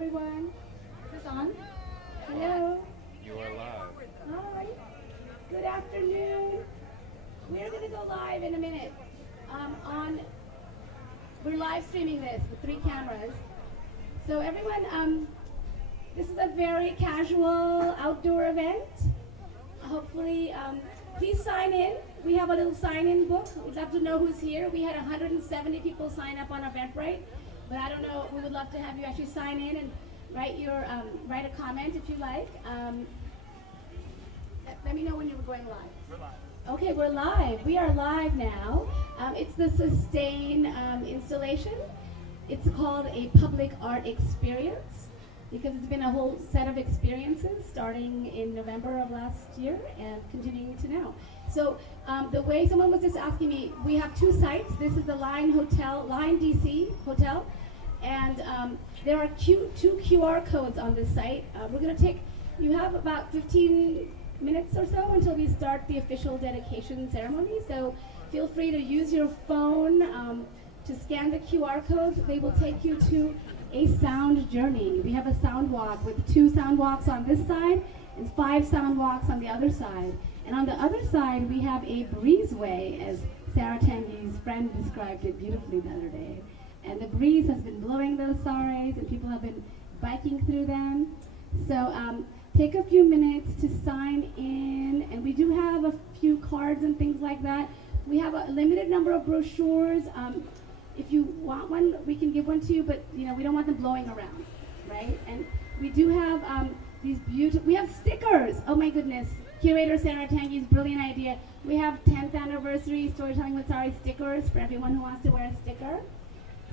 everyone. Is this on? Hello. You are live. Hi. Good afternoon. We're going to go live in a minute. We're live streaming this with 3 cameras. So everyone, this is a very casual outdoor event. Hopefully, please sign in. We have a little sign-in book. We'd love to know who's here. We had 170 people sign up on Eventbrite, but I don't know. We would love to have you actually sign in and write a comment if you like. Let me know when you're going live. We're live. Okay, we're live. We are live now. It's the Sustain installation. It's called a public art experience because it's been a whole set of experiences starting in November of last year and continuing to now. So the way someone was just asking me, we have 2 sites. This is the Line DC Hotel, and there are 2 QR codes on this site. We're going to take, you have about 15 minutes or so until we start the official dedication ceremony. So feel free to use your phone to scan the QR codes. They will take you to a sound journey. We have a sound walk with 2 sound walks on this side and 5 sound walks on the other side. And on the other side, we have a breezeway, as Sarah Tanguy's friend described it beautifully the other day. And the breeze has been blowing those saris, and people have been biking through them. So take a few minutes to sign in, and we do have a few cards and things like that. We have a limited number of brochures. If you want one, we can give one to you, but we don't want them blowing around, right? And we do have these beautiful, we have stickers. Oh my goodness. Curator Sarah Tanguy's brilliant idea. We have 10th anniversary Storytelling with Sari stickers for everyone who wants to wear a sticker.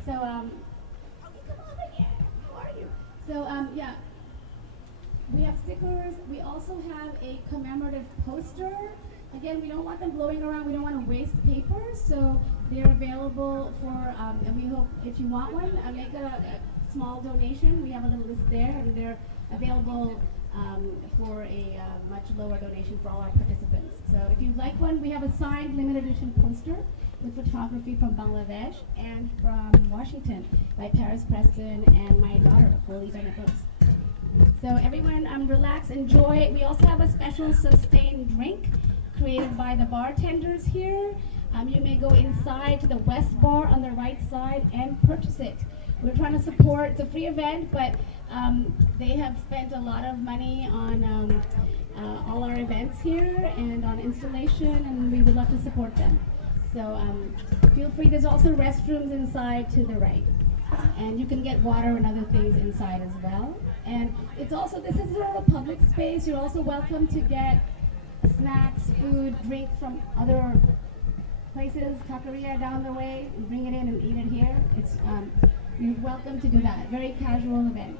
So, come on again. How are you? So, yeah. We have stickers. We also have a commemorative poster. Again, we don't want them blowing around. We don't want to waste paper. So they're available for, and we hope if you want one, make a small donation. We have a little list there, and they're available for a much lower donation for all our participants. So if you'd like one, we have a signed limited edition poster with photography from Bangladesh and from Washington by Paris Preston and my daughter, Holy Benefits. So everyone, relax, enjoy. We also have a special Sustain drink created by the bartenders here. You may go inside to the West Bar on the right side and purchase it. We're trying to support, it's a free event, but they have spent a lot of money on all our events here and on installation, and we would love to support them. So feel free, there's also restrooms inside to the right. And you can get water and other things inside as well. And it's also, this is sort of a public space. You're also welcome to get snacks, food, drink from other places, taqueria down the way, and bring it in and eat it here. It's you're welcome to do that. Very casual event.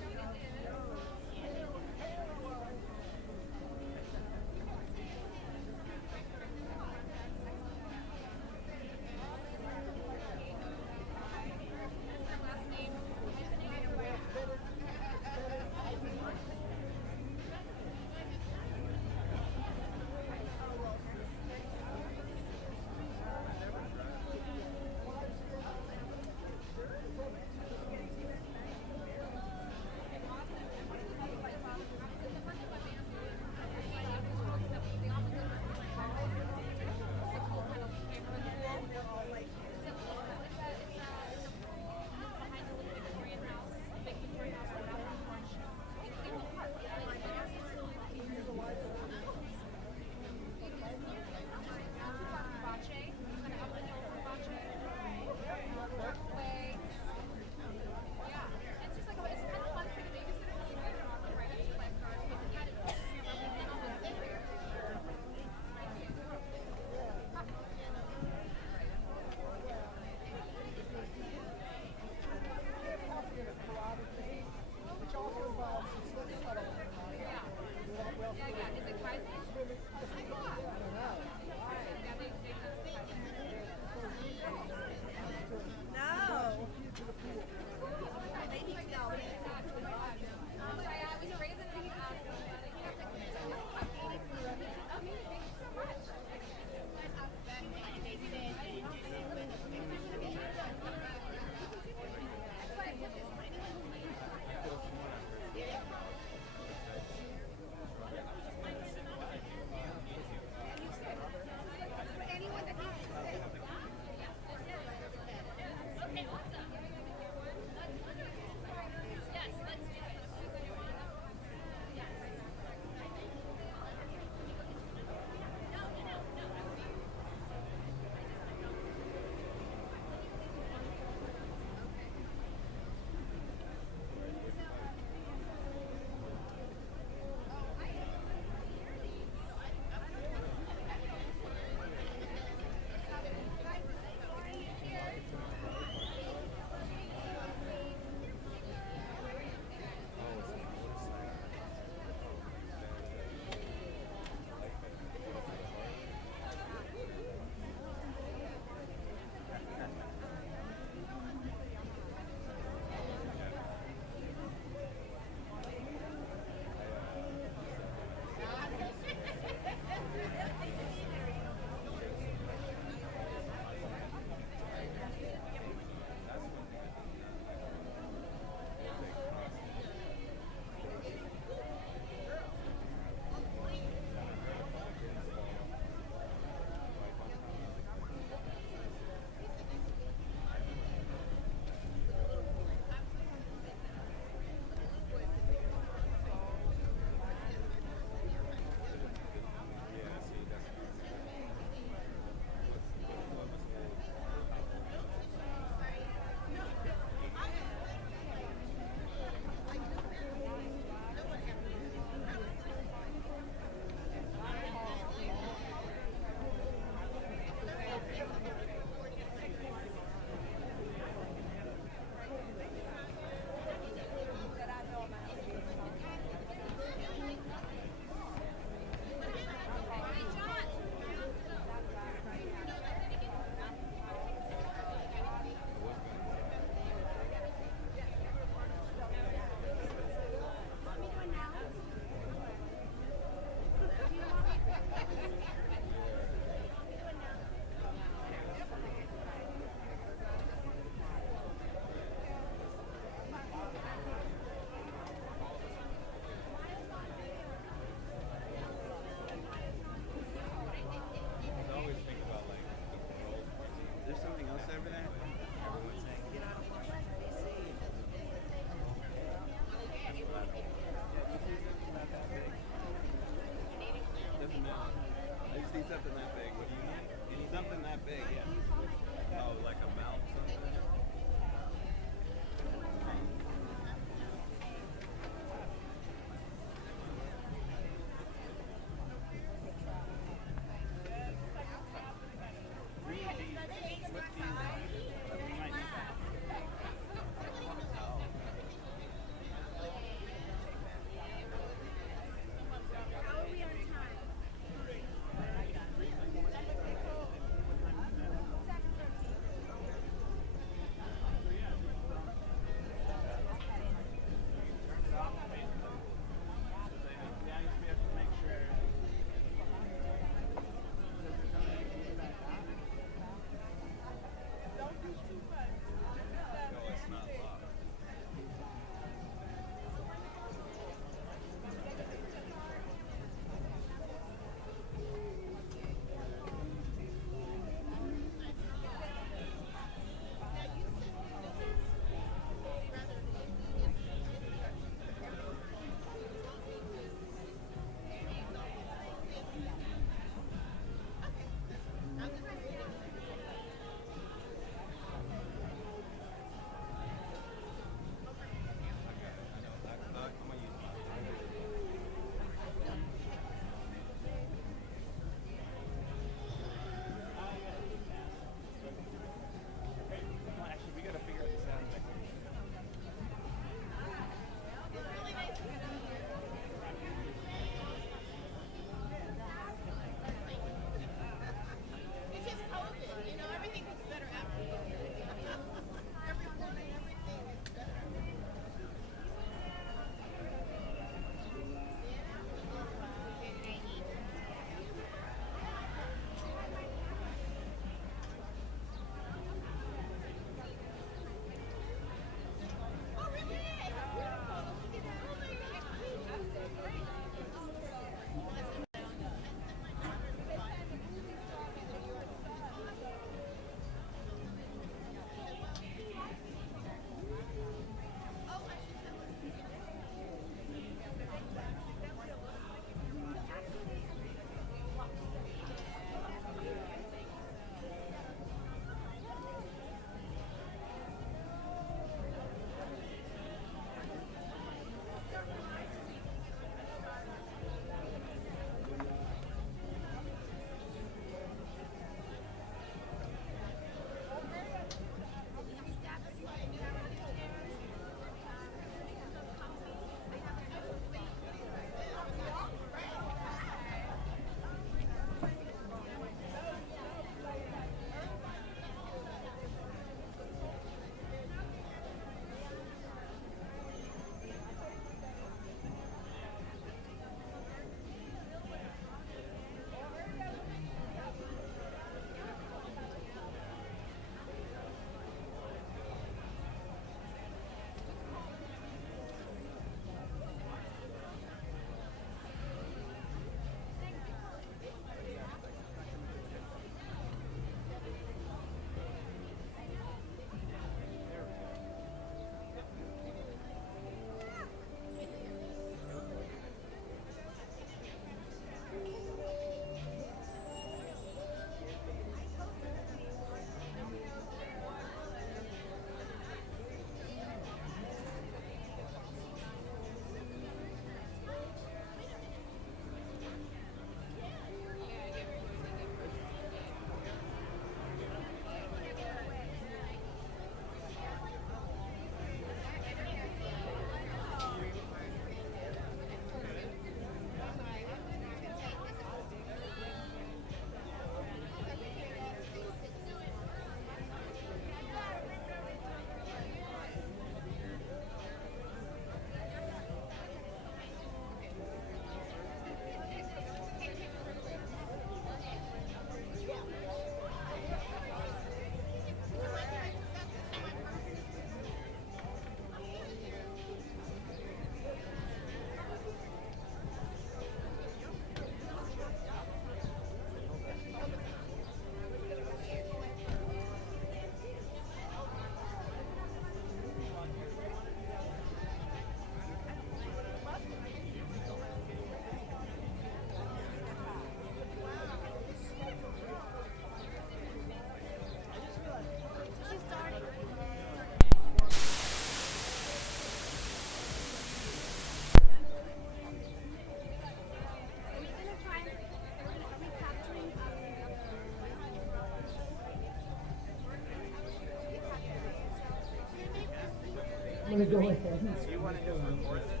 gonna go ahead and You want to just record this?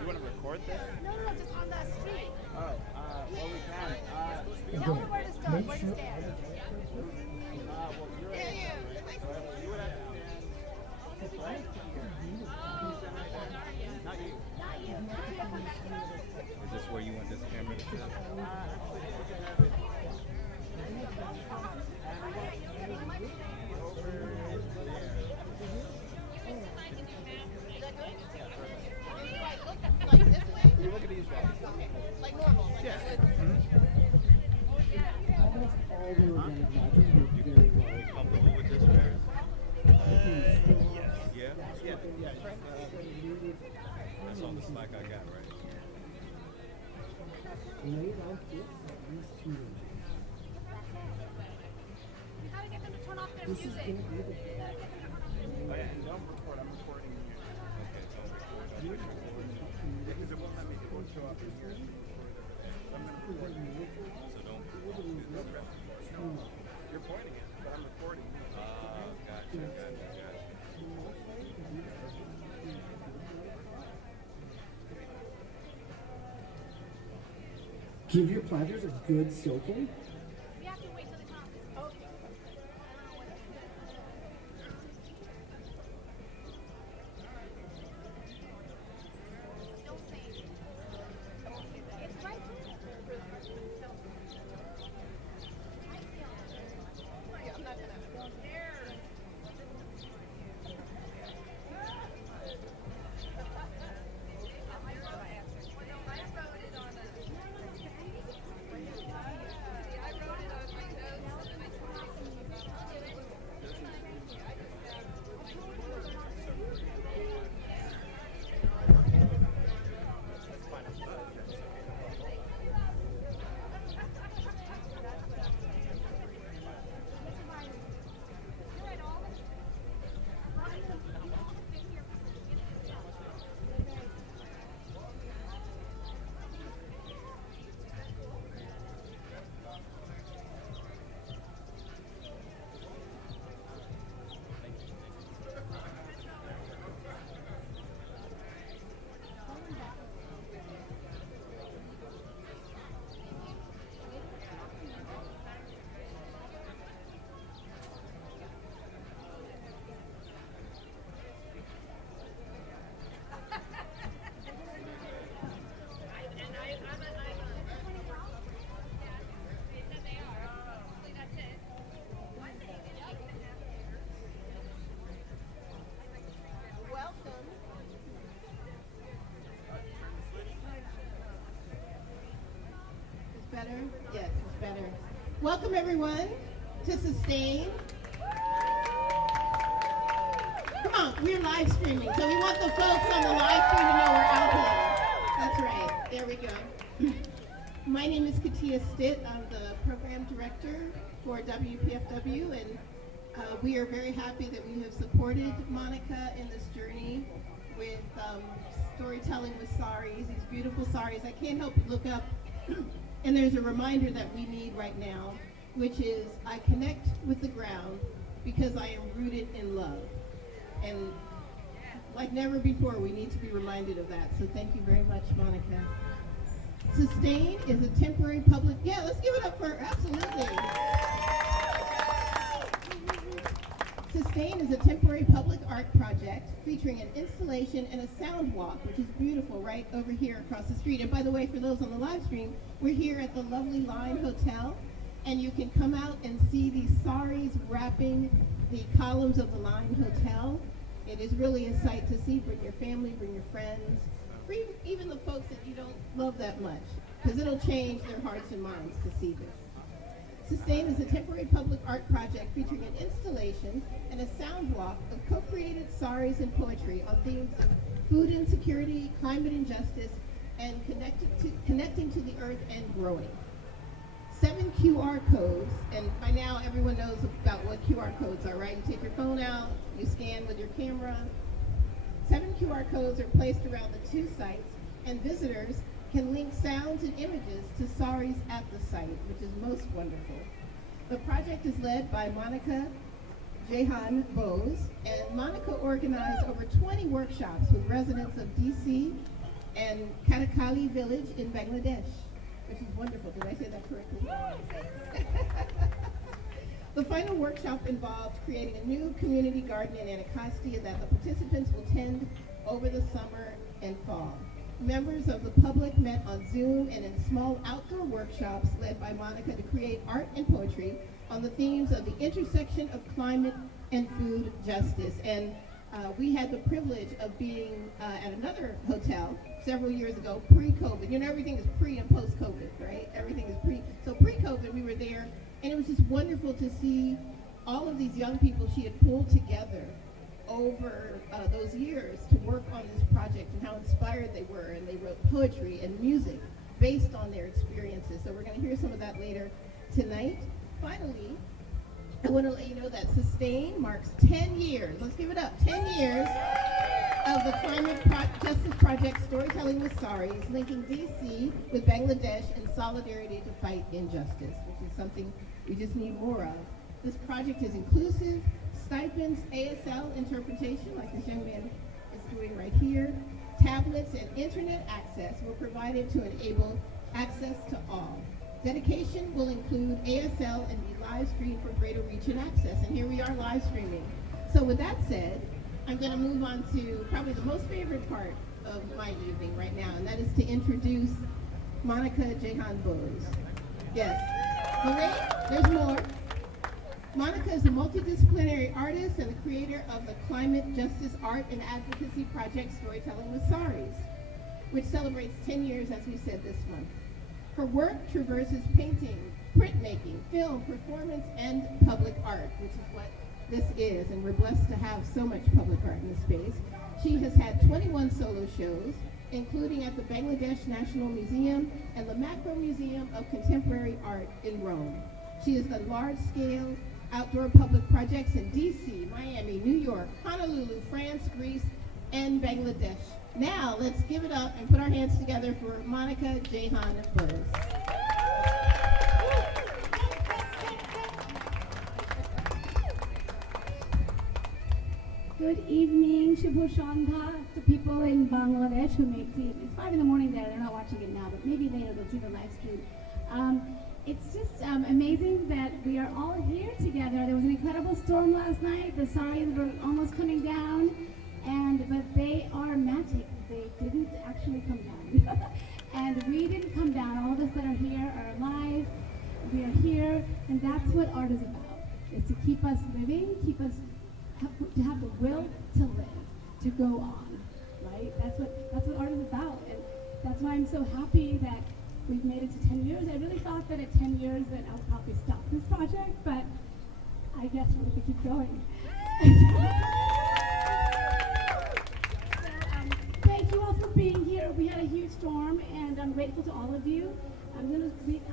You want to record this? No, just on the street. Oh, well, we can. Tell her where to stop, make where to sure stand. Well, you're you would have to stand right here. Not you. Is this where you want this camera to sit? Actually, we can have it. Like this way? You look at these guys. Okay. Like normal. Like Yeah. almost all the organic matches work very well. You comfortable with this, Paris? Yes. Yeah? Yeah. That's all the slack I got, right? Lay it out this at least 2 inches. You gotta get them to turn off their This is music. going to be the Oh, yeah, and don't record. I'm recording you. Okay, so Because it won't let me. It won't show up in here. I'm going to record you. don't. You're pointing it, but I'm recording you. Gotcha. Give your planters a good soaking. We have to wait till the top is okay. Don't say it. It's right there. I'm not gonna. Welcome. It's better? Yes, it's better. Welcome everyone to Sustain. Come on, we're live streaming, so we want the folks on the live stream to know we're out here. That's right. There we go. My name is Katia Stitt. I'm the program director for WPFW, and we are very happy that we have supported Monica in this journey with storytelling with saris, these beautiful saris. I can't help but look up, and there's a reminder that we need right now, which is I connect with the ground because I am rooted in love. And like never before, we need to be reminded of that. So thank you very much, Monica. Sustain is a temporary public, yeah, let's give it up for, absolutely. Sustain is a temporary public art project featuring an installation and a sound walk, which is beautiful, right over here across the street. And by the way, for those on the live stream, we're here at the lovely Line Hotel, and you can come out and see these saris wrapping the columns of the Line Hotel. It is really a sight to see. Bring your family, bring your friends, bring even the folks that you don't love that much, because it'll change their hearts and minds to see this. Sustain is a temporary public art project featuring an installation and a sound walk of co-created saris and poetry on themes of food insecurity, climate injustice, and connecting to the earth and growing. 7 QR codes, and by now everyone knows about what QR codes are, right? You take your phone out, you scan with your camera. 7 QR codes are placed around the 2 sites, and visitors can link sounds and images to saris at the site, which is most wonderful. The project is led by Monica Jehan Bose, and Monica organized over 20 workshops with residents of DC and Katakali village in Bangladesh, which is wonderful. Did I say that correctly? The final workshop involved creating a new community garden in Anacostia that the participants will tend over the summer and fall. Members of the public met on Zoom and in small outdoor workshops led by Monica to create art and poetry on the themes of the intersection of climate and food justice. And we had the privilege of being at another hotel several years ago, pre-COVID. You know, everything is pre and post-COVID, right? Everything is pre. So pre-COVID, we were there, and it was just wonderful to see all of these young people she had pulled together over those years to work on this project, and how inspired they were, and they wrote poetry and music based on their experiences. So we're going to hear some of that later tonight. Finally, I want to let you know that Sustain marks 10 years. Let's give it up. 10 years of the Climate Justice Project Storytelling with Saris, linking DC with Bangladesh in solidarity to fight injustice, which is something we just need more of. This project is inclusive, stipends, ASL interpretation, like this young man is doing right here. Tablets and internet access were provided to enable access to all. Dedication will include ASL and be live streamed for greater reach and access. And here we are live streaming. So with that said, I'm going to move on to probably the most favorite part of my evening right now, and that is to introduce Monica Jehan Bose. Yes. But wait, there's more. Monica is a multidisciplinary artist and the creator of the Climate Justice Art and Advocacy Project Storytelling with Saris, which celebrates 10 years, as we said, this month. Her work traverses painting, printmaking, film, performance, and public art, which is what this is, and we're blessed to have so much public art in this space. She has had 21 solo shows, including at the Bangladesh National Museum and the Macro Museum of Contemporary Art in Rome. She has done large-scale outdoor public projects in DC, Miami, New York, Honolulu, France, Greece, and Bangladesh. Now, let's give it up and put our hands together for Monica Jehan Bose. Good evening, Shubho Shandha, to people in Bangladesh who may see it. It's 5 in the morning there, they're not watching it now, but maybe later they'll see the live stream. It's just amazing that we are all here together. There was an incredible storm last night. The Saris were almost coming down, but they are magic. They didn't actually come down. And we didn't come down. All of us that are here are alive. We are here, and that's what art is about, is to keep us living, to have the will to live, to go on, right? That's what art is about, and that's why I'm so happy that we've made it to 10 years. I really thought that at 10 years that I'll probably stop this project, but I guess we're going to keep going. Thank you all for being here. We had a huge storm, and I'm grateful to all of you. I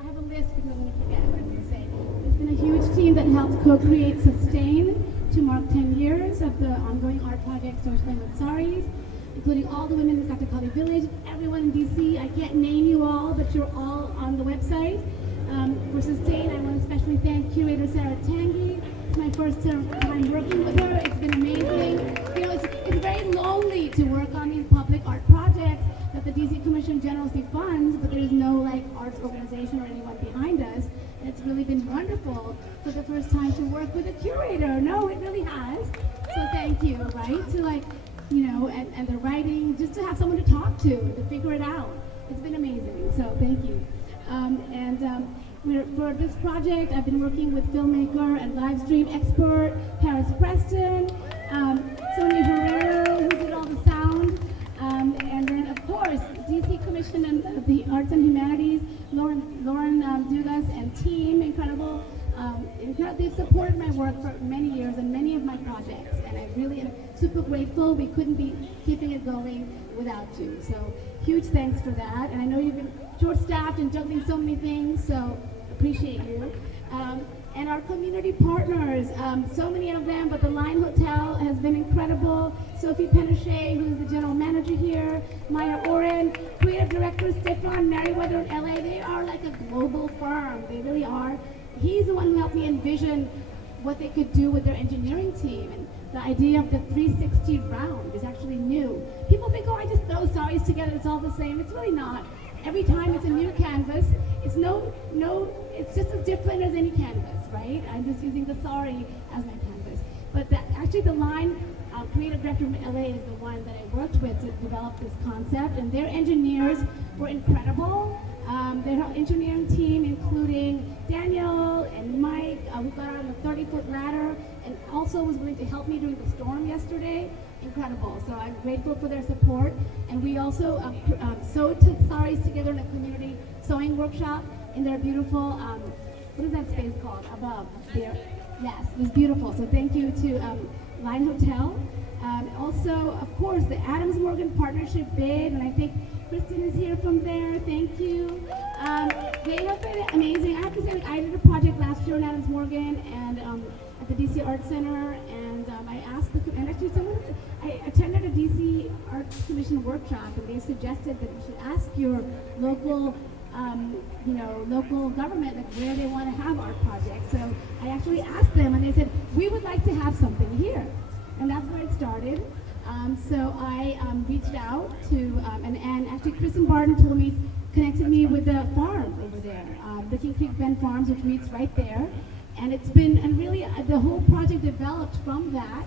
have a list because I'm going to forget what I'm going to say. There's been a huge team that helped co-create Sustain to mark 10 years of the ongoing art project Storytelling with Saris, including all the women in Katakali village, everyone in DC. I can't name you all, but you're all on the website. For Sustain, I want to especially thank curator Sarah Tangi. It's my first time working with her. It's been amazing. You know, it's very lonely to work on these public art projects that the DC Commission generously funds, but there's no arts organization or anyone behind us. And it's really been wonderful for the first time to work with a curator. No, it really has. So thank you, right? To and the writing, just to have someone to talk to figure it out. It's been amazing, so thank you. For this project, I've been working with filmmaker and live stream expert Paris Preston, Sonia Herrera, who did all the sound, and then of course DC Commission and the Arts and Humanities, Lauren Dugas and team, incredible. They've supported my work for many years and many of my projects, and I really am super grateful. We couldn't be keeping it going without you. So huge thanks for that. And I know you've been short-staffed and juggling so many things, so appreciate you. And our community partners, so many of them, but the Line Hotel has been incredible. Sophie Penachet, who's the general manager here, Maya Oren, creative director Stefan Merriweather in LA. They are like a global firm. They really are. He's the one who helped me envision what they could do with their engineering team. And the idea of the 360 round is actually new. People think, oh, I just throw saris together, it's all the same. It's really not. Every time it's a new canvas. It's it's just as different as any canvas, right? I'm just using the sari as my canvas. But actually the line creative director from LA is the one that I worked with to develop this concept, and their engineers were incredible. Their engineering team, including Daniel and Mike, who got on a 30-foot ladder and also was willing to help me during the storm yesterday. Incredible. So I'm grateful for their support. And we also sewed saris together in a community sewing workshop in their beautiful, what is that space called? Above there. Yes, it was beautiful. So thank you to Line Hotel. Also, of course, the Adams Morgan Partnership bid, and I think Kristen is here from there. Thank you. They have been amazing. I have to say, like, I did a project last year in Adams Morgan and at the DC Art Center, and I asked and actually I attended a DC Arts Commission workshop, and they suggested that you should ask your local local government, like, where they want to have art projects. So I actually asked them, and they said, we would like to have something here. And that's where it started. So I reached out to, and actually Kristen Barton connected me with the farm over there, Licking Creek Bend Farms, which meets right there. And it's been, and really the whole project developed from that.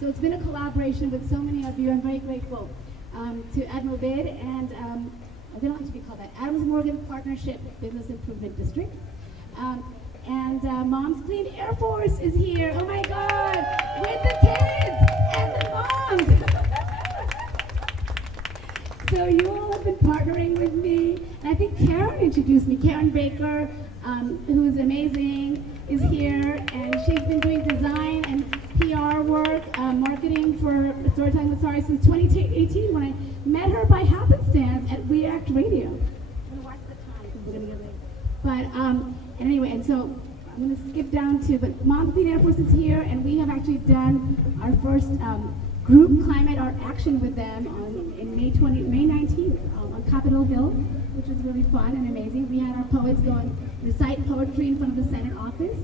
So it's been a collaboration with so many of you. I'm very grateful to AdmoBid and they don't like to be called that, Adams Morgan Partnership Business Improvement District. And Moms Clean Air Force is here. Oh my God, with the kids and the moms. So you all have been partnering with me. And I think Karen introduced me. Karen Baker, who's amazing, is here. And she's been doing design and PR work, marketing for Storytime with Sari since 2018 when I met her by happenstance at We Act Radio. I'm going to watch the time because we're going to get late. But and anyway, and so I'm going to skip down to, but Moms Clean Air Force is here, and we have actually done our first group climate art action with them in May 19th on Capitol Hill, which was really fun and amazing. We had our poets go and recite poetry in front of the Senate office.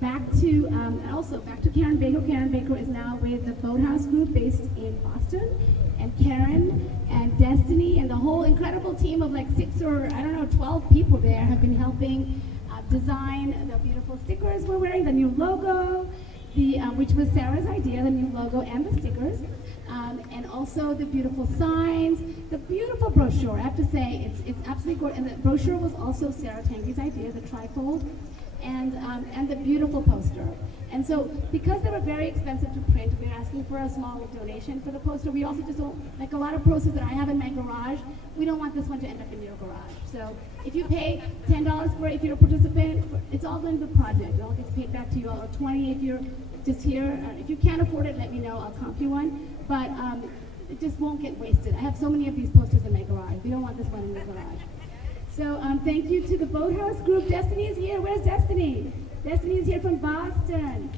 Back to Karen Baker. Karen Baker is now with the Boathouse Group based in Boston. And Karen and Destiny and the whole incredible team of like 12 people there have been helping design the beautiful stickers we're wearing, the new logo, which was Sarah's idea, the new logo and the stickers, and also the beautiful signs, the beautiful brochure. I have to say, it's absolutely gorgeous. And the brochure was also Sarah Tanguy's idea, the trifold, and the beautiful poster. And so, because they were very expensive to print, we were asking for a small donation for the poster. We also just don't, like a lot of posters that I have in my garage, we don't want this one to end up in your garage. So, if you pay $10 for it, if you're a participant, it's all going to the project. It all gets paid back to you, or $20 if you're just here. If you can't afford it, let me know, I'll comp you one. But it just won't get wasted. I have so many of these posters in my garage. We don't want this one in your garage. So thank you to the Boathouse Group. Destiny is here. Where's Destiny? Destiny is here from Boston.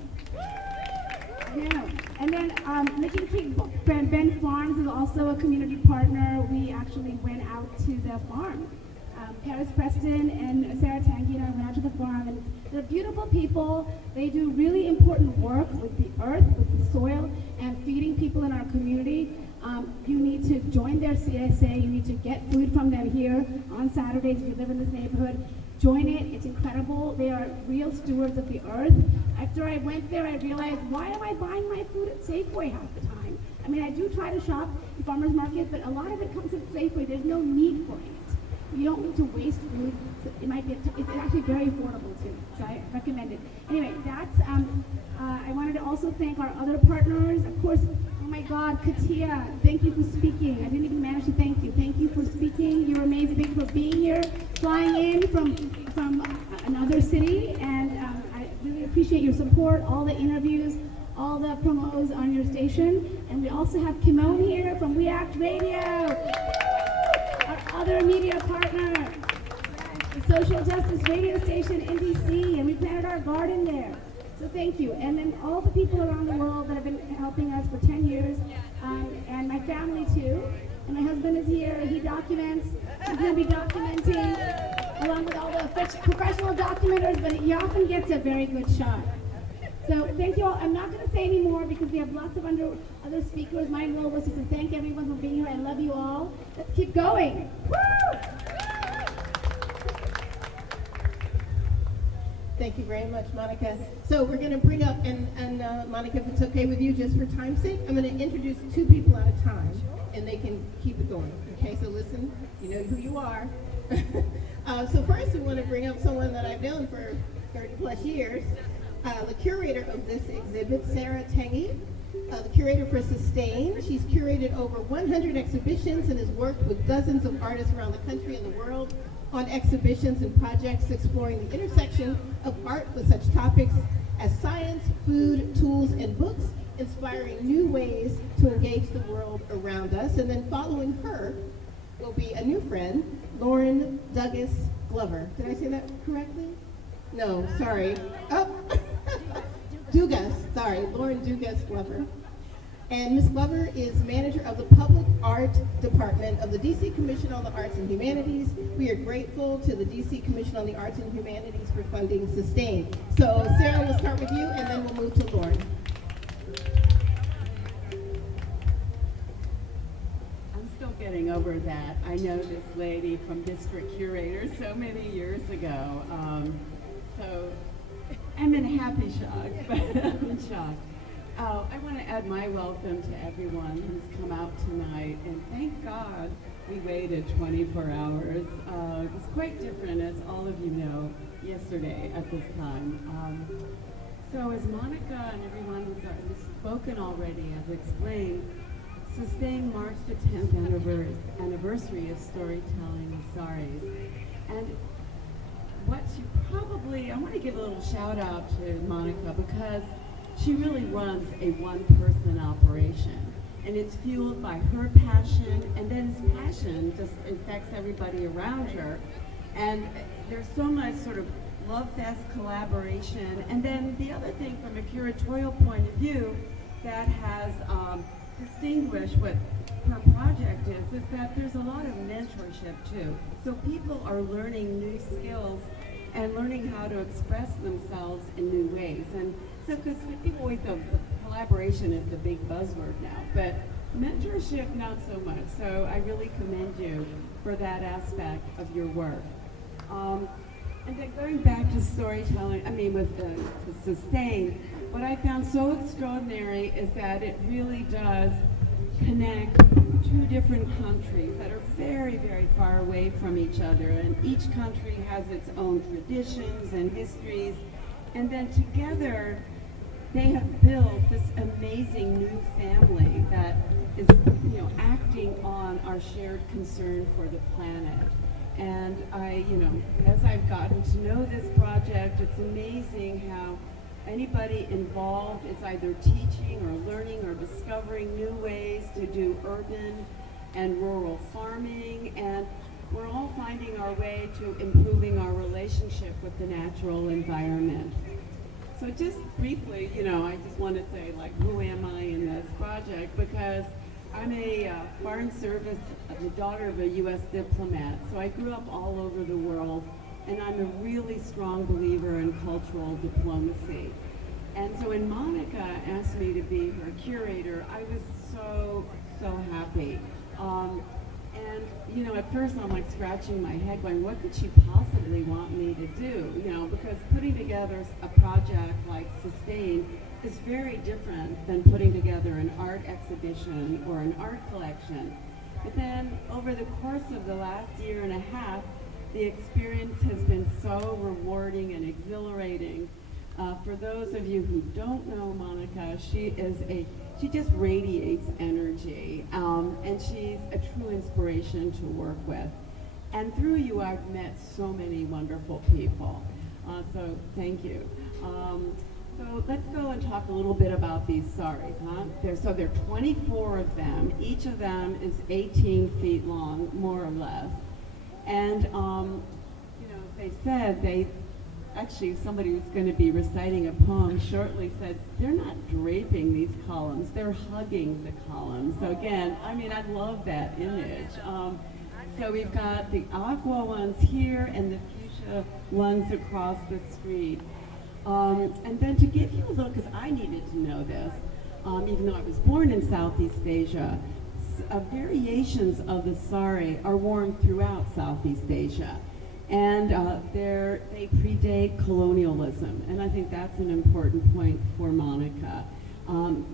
Yeah. And then Licking Creek Bend Farms is also a community partner. We actually went out to the farm. Paris Preston and Sarah Tanguy and I went out to the farm, and they're beautiful people. They do really important work with the earth, with the soil, and feeding people in our community. You need to join their CSA. You need to get food from them here on Saturdays if you live in this neighborhood. Join it. It's incredible. They are real stewards of the earth. After I went there, I realized, why am I buying my food at Safeway half the time? I mean, I do try to shop at farmers market, but a lot of it comes at Safeway. There's no need for it. You don't need to waste food. So it might be, it's actually very affordable too. So I recommend it. Anyway, that's, I wanted to also thank our other partners. Of course, oh my God, Katia, thank you for speaking. I didn't even manage to thank you. Thank you for speaking. You're amazing. Thank you for being here, flying in from another city. And I really appreciate your support, all the interviews, all the promos on your station. And we also have Kimon here from We Act Radio, our other media partner, the social justice radio station in DC, and we planted our garden there. So thank you. And then all the people around the world that have been helping us for 10 years, and my family too. And my husband is here, he documents, he's going to be documenting, along with all the such professional documenters, but you often get a very good shot. So thank you all. I'm not going to say any more because we have lots of other speakers. My role was just to thank everyone for being here. I love you all. Let's keep going. Woo! Thank you very much, Monica. So we're going to bring up, and Monica, if it's okay with you, just for time's sake, I'm going to introduce 2 people at a time, and they can keep it going. Okay, so listen, you know who you are. So first we want to bring up someone that I've known for 30 plus years, the curator of this exhibit, Sarah Tengi, the curator for Sustain. She's curated over 100 exhibitions and has worked with dozens of artists around the country and the world on exhibitions and projects exploring the intersection of art with such topics as science, food, tools, and books, inspiring new ways to engage the world around us. And then following her will be a new friend, Lauren Douglas Glover. Did I say that correctly? No, sorry. Oh, Dugas, sorry, Lauren Dugas Glover. And Ms. Glover is manager of the Public Art Department of the DC Commission on the Arts and Humanities. We are grateful to the DC Commission on the Arts and Humanities for funding Sustain. So Sarah, we'll start with you and then we'll move to Lauren. I'm still getting over that. I know this lady from District Curator so many years ago. So I'm in happy shock, but I'm in shock. I want to add my welcome to everyone who's come out tonight, and thank God we waited 24 hours. It was quite different, as all of you know, yesterday at this time. So as Monica and everyone who's spoken already has explained, Sustain marks the 10th anniversary of storytelling with Saris. And I want to give a little shout out to Monica because she really runs a one-person operation, and it's fueled by her passion, and then this passion just infects everybody around her. And there's so much sort of love fest collaboration. And then the other thing from a curatorial point of view that has distinguished what her project is that there's a lot of mentorship too. So people are learning new skills and learning how to express themselves in new ways. And so, because people always think collaboration is the big buzzword now, but mentorship, not so much. So I really commend you for that aspect of your work. And then going back to storytelling, to Sustain, what I found so extraordinary is that it really does connect 2 different countries that are very, very far away from each other, and each country has its own traditions and histories, and then together they have built this amazing new family that is, acting on our shared concern for the planet. And as I've gotten to know this project, it's amazing how anybody involved is either teaching or learning or discovering new ways to do urban and rural farming, and we're all finding our way to improving our relationship with the natural environment. So just briefly, I just want to say, who am I in this project? Because I'm a foreign service, the daughter of a U.S. diplomat, so I grew up all over the world, and I'm a really strong believer in cultural diplomacy. And so when Monica asked me to be her curator, I was so happy. And at first I'm scratching my head going, what could she possibly want me to do? Because putting together a project like Sustain is very different than putting together an art exhibition or an art collection. But then over the course of the last year and a half, the experience has been so rewarding and exhilarating. For those of you who don't know Monica, she just radiates energy, and she's a true inspiration to work with. And through you, I've met so many wonderful people. So thank you. So let's go and talk a little bit about these saris, huh? There are 24 of them. Each of them is 18 feet long, more or less. And as they said, actually, somebody who's going to be reciting a poem shortly said, they're not draping these columns, they're hugging the columns. So again, I love that image. So we've got the aqua ones here and the fuchsia fuchsia ones across the street. And then to give you a look, because I needed to know this, even though I was born in Southeast Asia, variations of the sari are worn throughout Southeast Asia. And they predate colonialism, and I think that's an important point for Monica.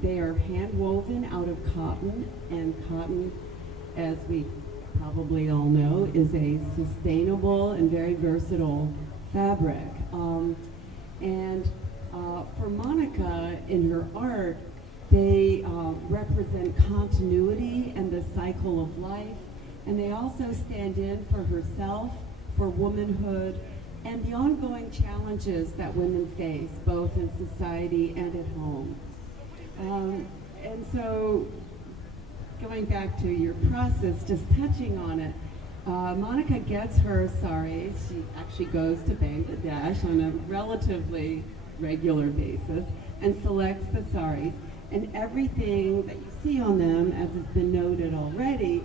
They are hand woven out of cotton, and cotton, as we probably all know, is a sustainable and very versatile fabric. For Monica, in her art, they represent continuity and the cycle of life, and they also stand in for herself, for womanhood, and the ongoing challenges that women face, both in society and at home. And so, going back to your process, just touching on it, Monica gets her saris. She actually goes to Bangladesh on a relatively regular basis and selects the saris. And everything that you see on them, as has been noted already,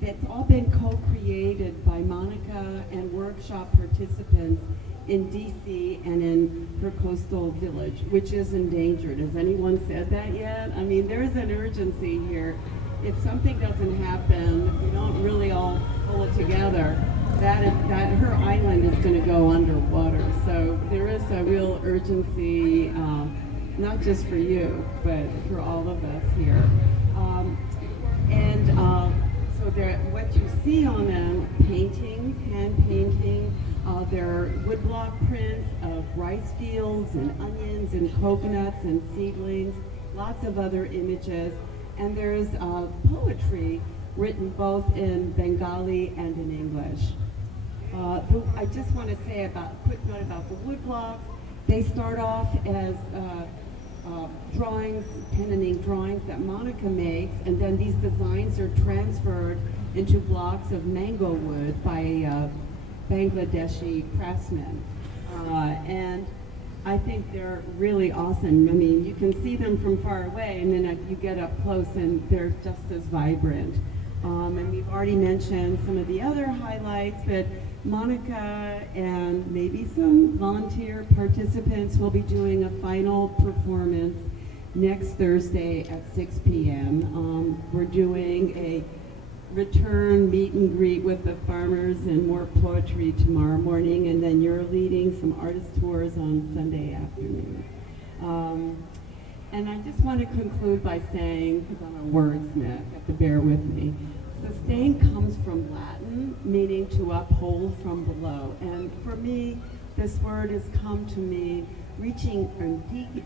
that's all been co-created by Monica and workshop participants in DC and in her coastal village, which is endangered. Has anyone said that yet? I mean, there's an urgency here. If something doesn't happen, if we don't really all pull it together, that her island is going to go underwater. So there is a real urgency, not just for you, but for all of us here. So what you see on them, paintings, hand painting, there are woodblock prints of rice fields and onions and coconuts and seedlings, lots of other images, and there's poetry written both in Bengali and in English. I just want to say a quick note about the woodblocks. They start off as drawings, pen and ink drawings that Monica makes, and then these designs are transferred into blocks of mango wood by Bangladeshi craftsmen. And I think they're really awesome. I mean, you can see them from far away, and then you get up close and they're just as vibrant. And we've already mentioned some of the other highlights, but Monica and maybe some volunteer participants will be doing a final performance next Thursday at 6 p.m. We're doing a return meet and greet with the farmers and more poetry tomorrow morning, and then you're leading some artist tours on Sunday afternoon. And I just want to conclude by saying, because I'm a wordsmith, you have to bear with me, sustain comes from Latin, meaning to uphold from below. And for me, this word has come to me reaching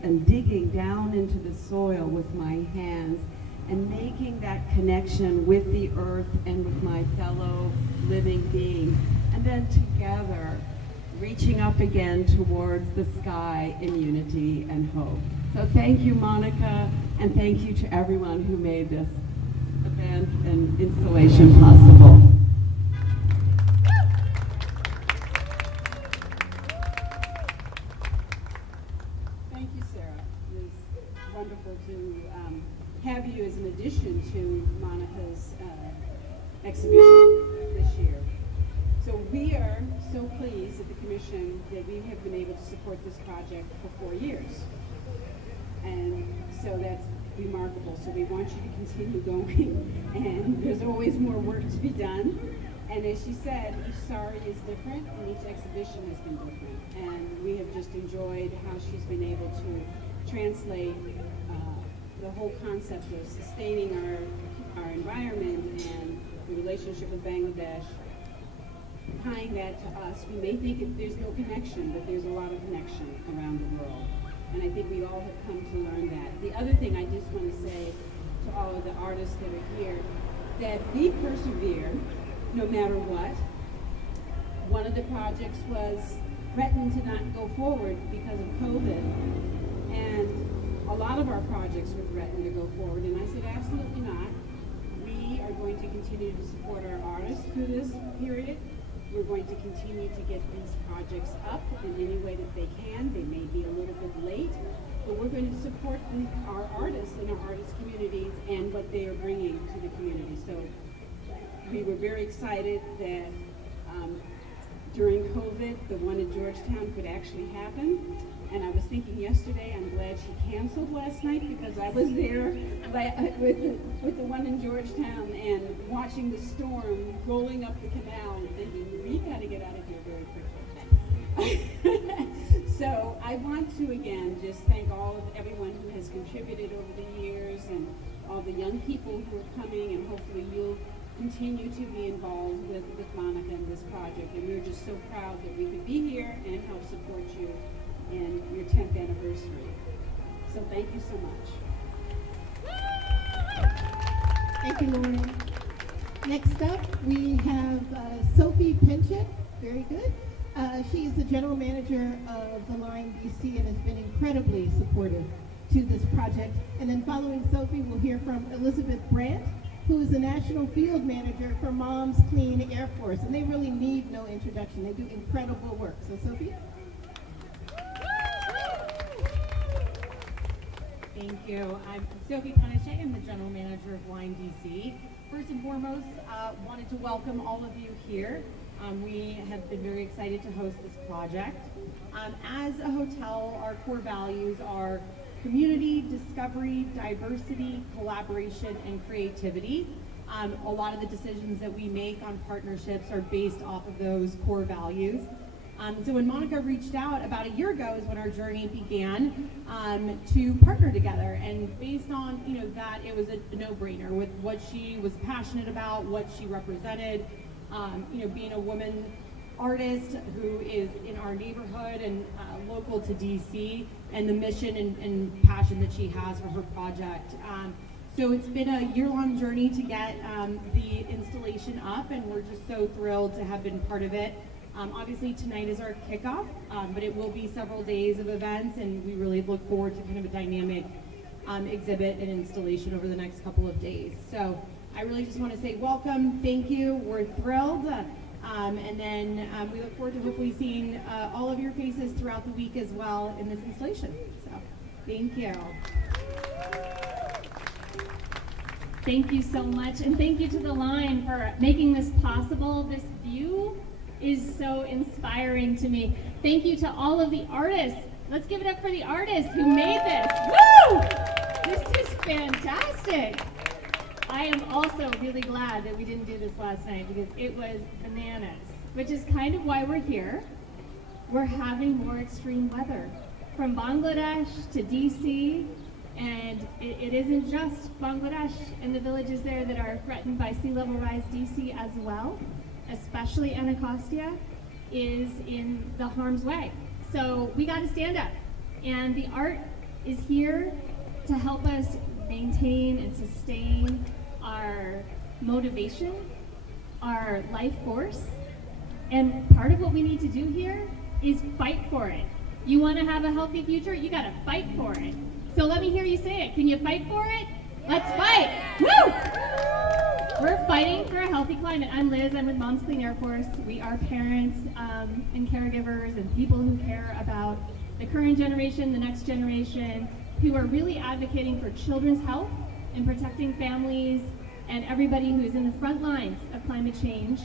and digging down into the soil with my hands and making that connection with the earth and with my fellow living beings. And then together, reaching up again towards the sky in unity and hope. So thank you, Monica, and thank you to everyone who made this event and installation possible. Thank you, Sarah. It was wonderful to have you as an addition to Monica's exhibition this year. So we are so pleased at the Commission that we have been able to support this project for 4 years. And so that's remarkable. So we want you to continue going, and there's always more work to be done. And as she said, each sari is different, and each exhibition has been different. And we have just enjoyed how she's been able to translate the whole concept of sustaining our environment and the relationship with Bangladesh, tying that to us. We may think there's no connection, but there's a lot of connection around the world. And I think we all have come to learn that. The other thing I just want to say to all of the artists that are here, that we persevere no matter what. One of the projects was threatened to not go forward because of COVID. And a lot of our projects were threatened to go forward. And I said, absolutely not. We are going to continue to support our artists through this period. We're going to continue to get these projects up in any way that they can. They may be a little bit late, but we're going to support our artists and our artist communities and what they are bringing to the community. So we were very excited that during COVID, the one in Georgetown could actually happen. And I was thinking yesterday, I'm glad she canceled last night because I was there with the one in Georgetown and watching the storm rolling up the canal and thinking, we got to get out of here very quickly. So I want to again just thank everyone who has contributed over the years and all the young people who are coming, and hopefully you'll continue to be involved with Monica in this project. And we're just so proud that we could be here and help support you in your 10th anniversary. So thank you so much. Thank you, Lauren. Next up, we have Sophie Pinchett. Very good. She is the general manager of the Line DC and has been incredibly supportive to this project. And then following Sophie, we'll hear from Elizabeth Brandt, who is the national field manager for Moms Clean Air Force. And they really need no introduction. They do incredible work. So Sophie? Thank you. I'm Sophie Pinchett. I'm the general manager of Line DC. First and foremost, wanted to welcome all of you here. We have been very excited to host this project. As a hotel, our core values are community, discovery, diversity, collaboration, and creativity. A lot of the decisions that we make on partnerships are based off of those core values. So when Monica reached out about a year ago is when our journey began to partner together, and based on that, it was a no-brainer with what she was passionate about, what she represented. Being a woman artist who is in our neighborhood and local to DC, and the mission and passion that she has for her project. So it's been a year-long journey to get the installation up, and we're just so thrilled to have been part of it. Obviously tonight is our kickoff, but it will be several days of events, and we really look forward to kind of a dynamic exhibit and installation over the next couple of days. So I really just want to say welcome, thank you, we're thrilled, and then we look forward to hopefully seeing all of your faces throughout the week as well in this installation. So thank you. Thank you so much, and thank you to the Line for making this possible. This view is so inspiring to me. Thank you to all of the artists. Let's give it up for the artists who made this. Woo! This is fantastic. I am also really glad that we didn't do this last night because it was bananas, which is kind of why we're here. We're having more extreme weather from Bangladesh to DC, and it isn't just Bangladesh and the villages there that are threatened by sea level rise. DC as well, especially Anacostia, is in the harm's way. So we got to stand up, and the art is here to help us maintain and sustain our motivation, our life force, and part of what we need to do here is fight for it. You want to have a healthy future? You got to fight for it. So let me hear you say it. Can you fight for it? Let's fight! Woo! We're fighting for a healthy climate. I'm Liz, I'm with Moms Clean Air Force. We are parents and caregivers and people who care about the current generation, the next generation, who are really advocating for children's health and protecting families and everybody who is in the front lines of climate change,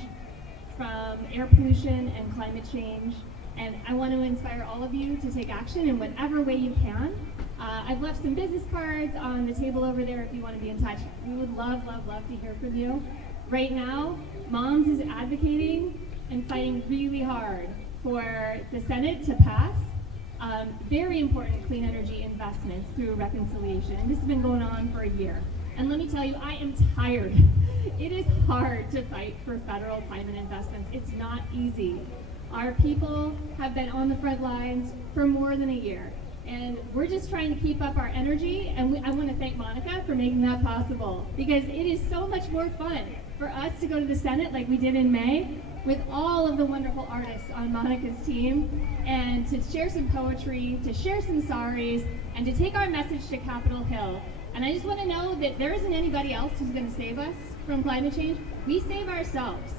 from air pollution and climate change. And I want to inspire all of you to take action in whatever way you can. I've left some business cards on the table over there if you want to be in touch. We would love, love, love to hear from you. Right now, Moms is advocating and fighting really hard for the Senate to pass very important clean energy investments through reconciliation. And this has been going on for a year. And let me tell you, I am tired. It is hard to fight for federal climate investments. It's not easy. Our people have been on the front lines for more than a year. And we're just trying to keep up our energy, and I want to thank Monica for making that possible, because it is so much more fun for us to go to the Senate like we did in May with all of the wonderful artists on Monica's team, and to share some poetry, to share some sorries, and to take our message to Capitol Hill. And I just want to know that there isn't anybody else who's going to save us from climate change. We save ourselves.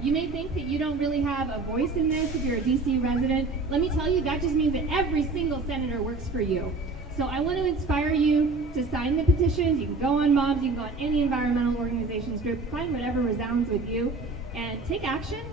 You may think that you don't really have a voice in this if you're a DC resident. Let me tell you, that just means that every single senator works for you. So I want to inspire you to sign the petitions. You can go on Moms, you can go on any environmental organizations group, find whatever resounds with you, and take action.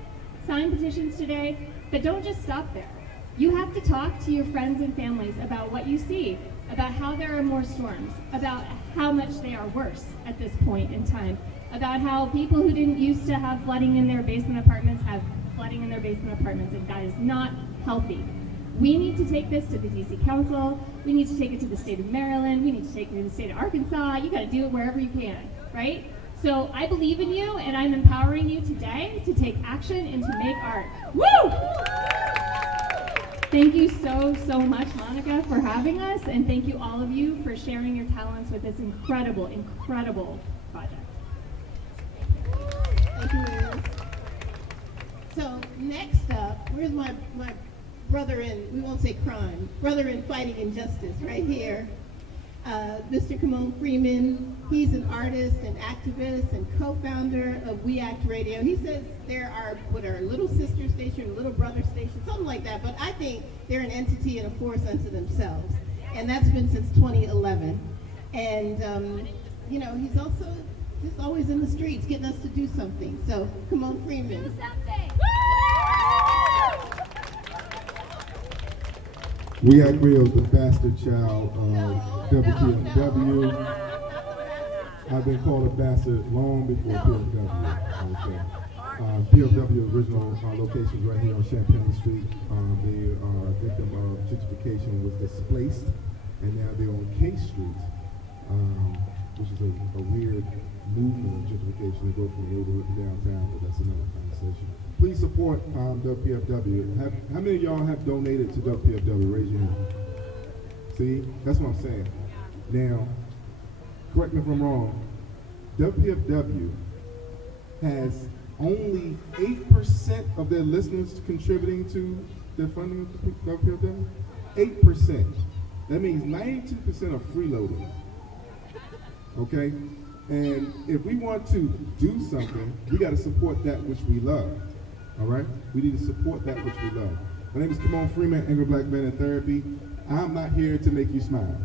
sign petitions today, but don't just stop there. You have to talk to your friends and families about what you see, about how there are more storms, about how much they are worse at this point in time, about how people who didn't used to have flooding in their basement apartments have flooding in their basement apartments, and that is not healthy. We need to take this to the DC Council. We need to take it to the state of Maryland. We need to take it to the state of Arkansas. You got to do it wherever you can, right? So I believe in you, and I'm empowering you today to take action and to make art. Woo! Thank you so much, Monica, for having us, and thank you all of you for sharing your talents with this incredible project. Thank you, Liz. So next up, where's my brother in, we won't say crime, brother in fighting injustice, right here. Mr. Kamon Freeman. He's an artist and activist and co-founder of We Act Radio. He says there are a little sister station, little brother station, something like that, but I think they're an entity and a force unto themselves. And that's been since 2011. And, you know, he's also just always in the streets getting us to do something. So, Kamon Freeman. Do something! We Act Radio is the bastard child of WPFW. I've been called a bastard long before PFW. Okay. PFW original location is right here on Champaign Street. They are a victim of gentrification, was displaced, and now they're on K Street, which is a weird movement of gentrification to go from neighborhood to downtown, but that's another conversation. Please support WPFW. How many of y'all have donated to WPFW? Raise your hand. See, that's what I'm saying. Now, correct me if I'm wrong, WPFW has only 8% of their listeners contributing to their funding of WPFW? 8%. That means 92% are freeloading. Okay? And if we want to do something, we got to support that which we love. All right? We need to support that which we love. My name is Kamon Freeman, Angry Black Man in Therapy. I'm not here to make you smile.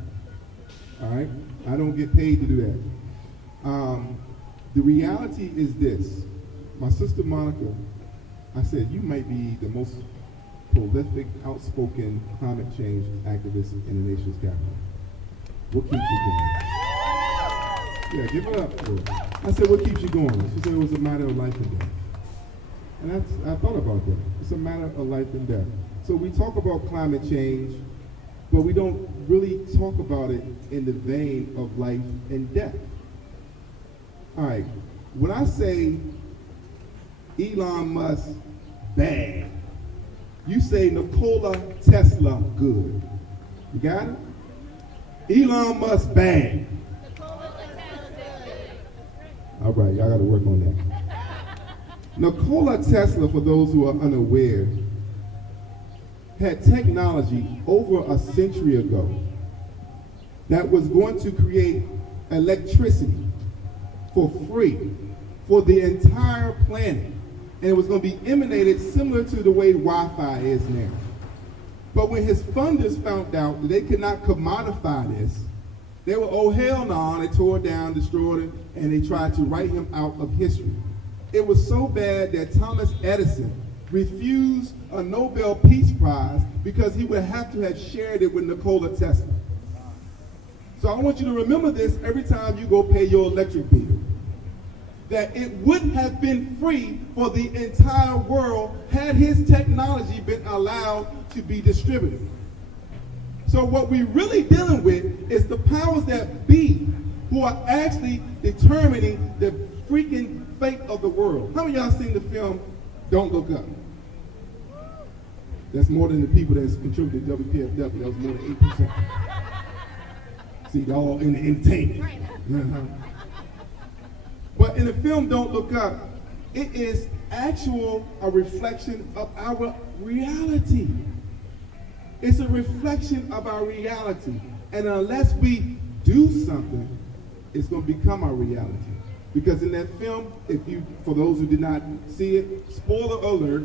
All right? I don't get paid to do that. The reality is this. My sister Monica, I said, you might be the most prolific, outspoken climate change activist in the nation's capital. What keeps you going? Yeah, give it up for it. I said, what keeps you going? She said it was a matter of life and death. And I thought about that. It's a matter of life and death. So we talk about climate change, but we don't really talk about it in the vein of life and death. All right, when I say Elon Musk bad, you say Nikola Tesla good. You got it? Elon Musk bad. All right, y'all got to work on that. Nikola Tesla, for those who are unaware, had technology over a century ago that was going to create electricity for free for the entire planet. And it was going to be emanated similar to the way Wi-Fi is now. But when his funders found out that they could not commodify this, they were, oh hell no, they tore it down, destroyed it, and they tried to write him out of history. It was so bad that Thomas Edison refused a Nobel Peace Prize because he would have to have shared it with Nikola Tesla. So I want you to remember this every time you go pay your electric bill. That it would have been free for the entire world had his technology been allowed to be distributed. So what we're really dealing with is the powers that be who are actually determining the freaking fate of the world. How many of y'all seen the film Don't Look Up? That's more than the people that's contributed to WPFW. That was more than 8%. See, they're all in the entertainment. But in the film Don't Look Up, it is a reflection of our reality. It's a reflection of our reality. And unless we do something, it's going to become our reality. Because in that film, for those who did not see it, spoiler alert,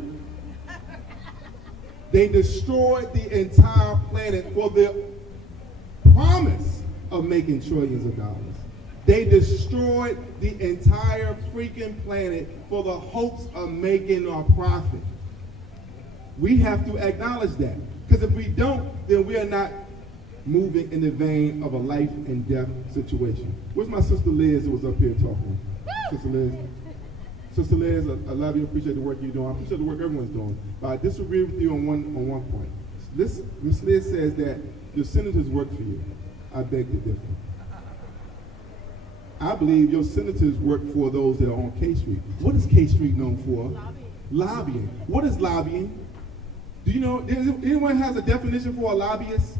they destroyed the entire planet for the promise of making trillions of dollars. They destroyed the entire freaking planet for the hopes of making a profit. We have to acknowledge that. Because if we don't, then we are not moving in the vein of a life and death situation. Where's my sister Liz who was up here talking? Sister Liz? Sister Liz, I love you, appreciate the work you're doing. I appreciate the work everyone's doing. But I disagree with you on one point. Miss Liz says that your senators work for you. I beg to differ. I believe your senators work for those that are on K Street. What is K Street known for? Lobbying. What is lobbying? Do you know, anyone has a definition for a lobbyist?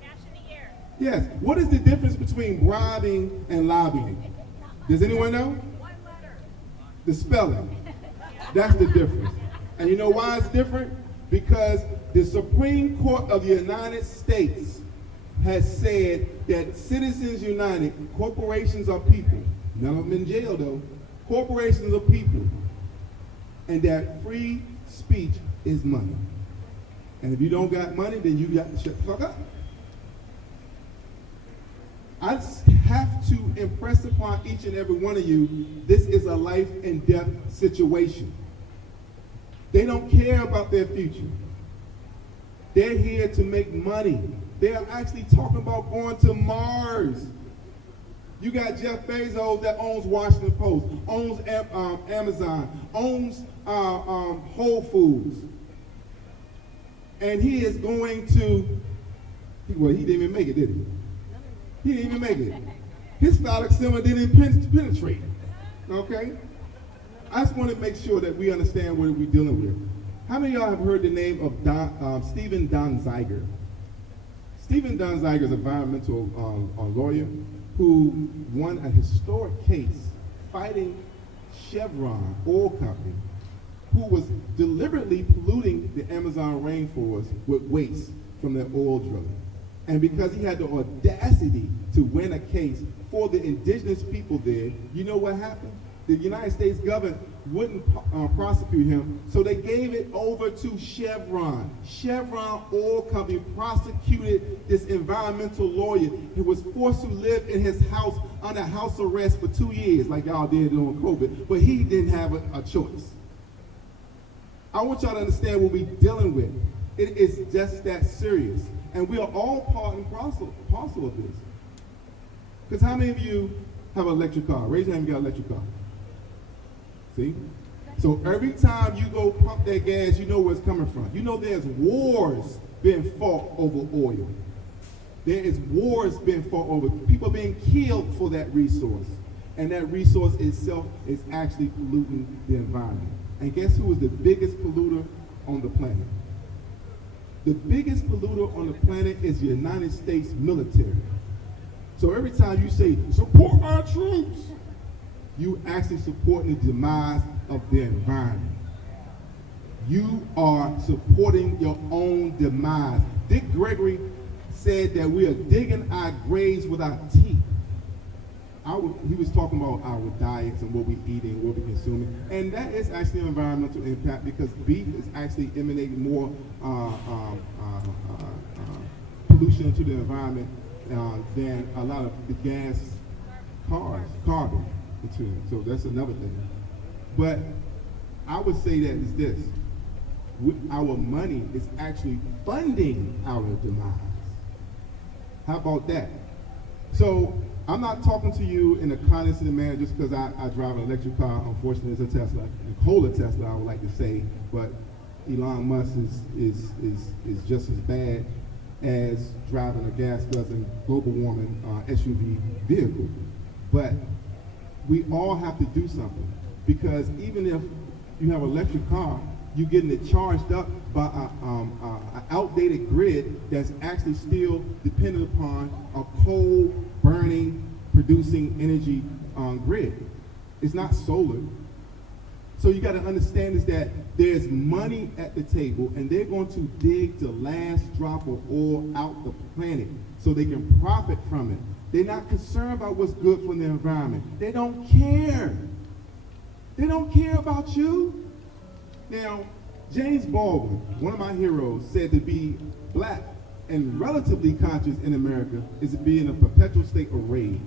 Cash in the air. Yes. What is the difference between bribing and lobbying? Does anyone know? One letter. The spelling. That's the difference. And you know why it's different? Because the Supreme Court of the United States has said that Citizens United, corporations are people. None of them in jail though. Corporations are people. And that free speech is money. And if you don't got money, then you got to shut the fuck up. I just have to impress upon each and every one of you, this is a life and death situation. They don't care about their future. They're here to make money. They are actually talking about going to Mars. You got Jeff Bezos that owns Washington Post, owns Amazon, owns Whole Foods. And he is going to, well, he didn't even make it, did he? He didn't even make it. His phallic stomach didn't penetrate, okay? I just want to make sure that we understand what we're dealing with. How many of y'all have heard the name of Stephen Donziger? Stephen Donziger is an environmental lawyer who won a historic case fighting Chevron oil company, who was deliberately polluting the Amazon rainforest with waste from their oil drilling. And because he had the audacity to win a case for the indigenous people there, you know what happened? The United States government wouldn't prosecute him, so they gave it over to Chevron. Chevron Oil Company prosecuted this environmental lawyer. He was forced to live in his house under house arrest for 2 years, like y'all did during COVID, but he didn't have a choice. I want y'all to understand what we're dealing with. It is just that serious. And we are all part and parcel of this. Because how many of you have an electric car? Raise your hand if you got an electric car. See? So every time you go pump that gas, you know where it's coming from. You know there's wars being fought over oil. There is wars being fought over, people being killed for that resource. And that resource itself is actually polluting the environment. And guess who is the biggest polluter on the planet? The biggest polluter on the planet is the United States military. So every time you say, support our troops, you actually supporting the demise of the environment. You are supporting your own demise. Dick Gregory said that we are digging our graves with our teeth. He was talking about our diets and what we're eating, what we're consuming, and that is actually an environmental impact because beef is actually emanating more pollution into the environment than a lot of the gas cars, carbon. So that's another thing. But I would say that is this. Our money is actually funding our demise. How about that? So I'm not talking to you in a condescending manner just because I drive an electric car. Unfortunately, it's a Tesla. Nicola Tesla, I would like to say, but Elon Musk is just as bad as driving a gas-guzzling, global warming SUV vehicle. But we all have to do something because even if you have an electric car, you're getting it charged up by an outdated grid that's actually still dependent upon a coal-burning, producing energy grid. It's not solar. So you got to understand is that there's money at the table and they're going to dig the last drop of oil out the planet so they can profit from it. They're not concerned about what's good for the environment. They don't care. They don't care about you. Now, James Baldwin, one of my heroes, said to be black and relatively conscious in America is to be in a perpetual state of rage.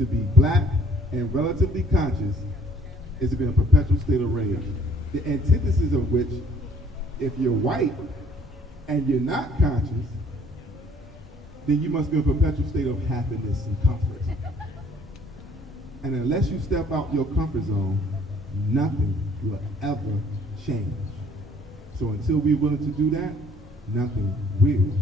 To be black and relatively conscious is to be in a perpetual state of rage. The antithesis of which, if you're white and you're not conscious, then you must be in a perpetual state of happiness and comfort. And unless you step out your comfort zone, nothing will ever change. So until we're willing to do that, nothing will.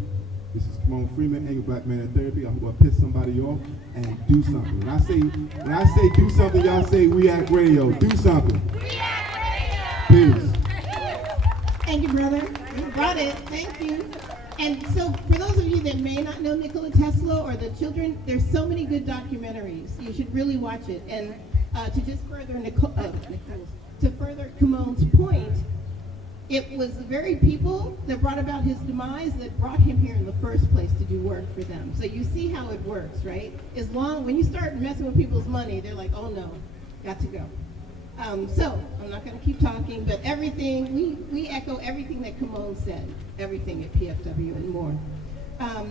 This is Kimon Freeman, Angry Black Man in Therapy. I hope I piss somebody off and do something. When I say do something, y'all say We Act Radio. Do something. We Act Radio. Peace. Thank you, brother. You brought it. Thank you. And so, for those of you that may not know Nikola Tesla or the children, there's so many good documentaries. You should really watch it. And to just further to further Kimon's point, it was the very people that brought about his demise that brought him here in the first place to do work for them. So you see how it works, right? When you start messing with people's money, they're like, oh no, got to go. So I'm not going to keep talking, but we echo everything that Kimon said, everything at PFW and more.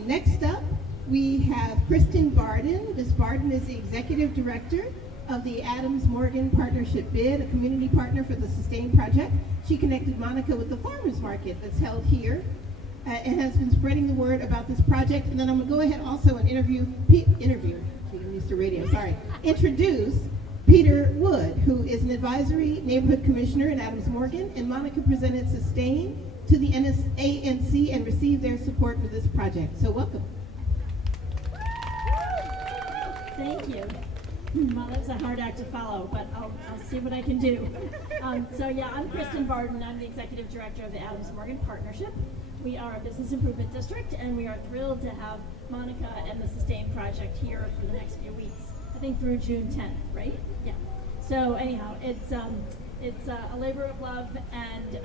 Next up, we have Kristen Barden. Ms. Barden is the Executive Director of the Adams Morgan Partnership Bid, a community partner for the Sustain Project. She connected Monica with the farmers market that's held here and has been spreading the word about this project. And then I'm going to go ahead also and introduce Peter Wood, who is an advisory neighborhood commissioner in Adams Morgan, and Monica presented Sustain to the ANC and received their support for this project. So welcome. Thank you. Well, that's a hard act to follow, but I'll see what I can do. So yeah, I'm Kristen Barden. I'm the Executive Director of the Adams Morgan Partnership. We are a business improvement district, and we are thrilled to have Monica and the Sustain Project here for the next few weeks. I think through June 10th, right? Yeah. So anyhow, it's a labor of love, and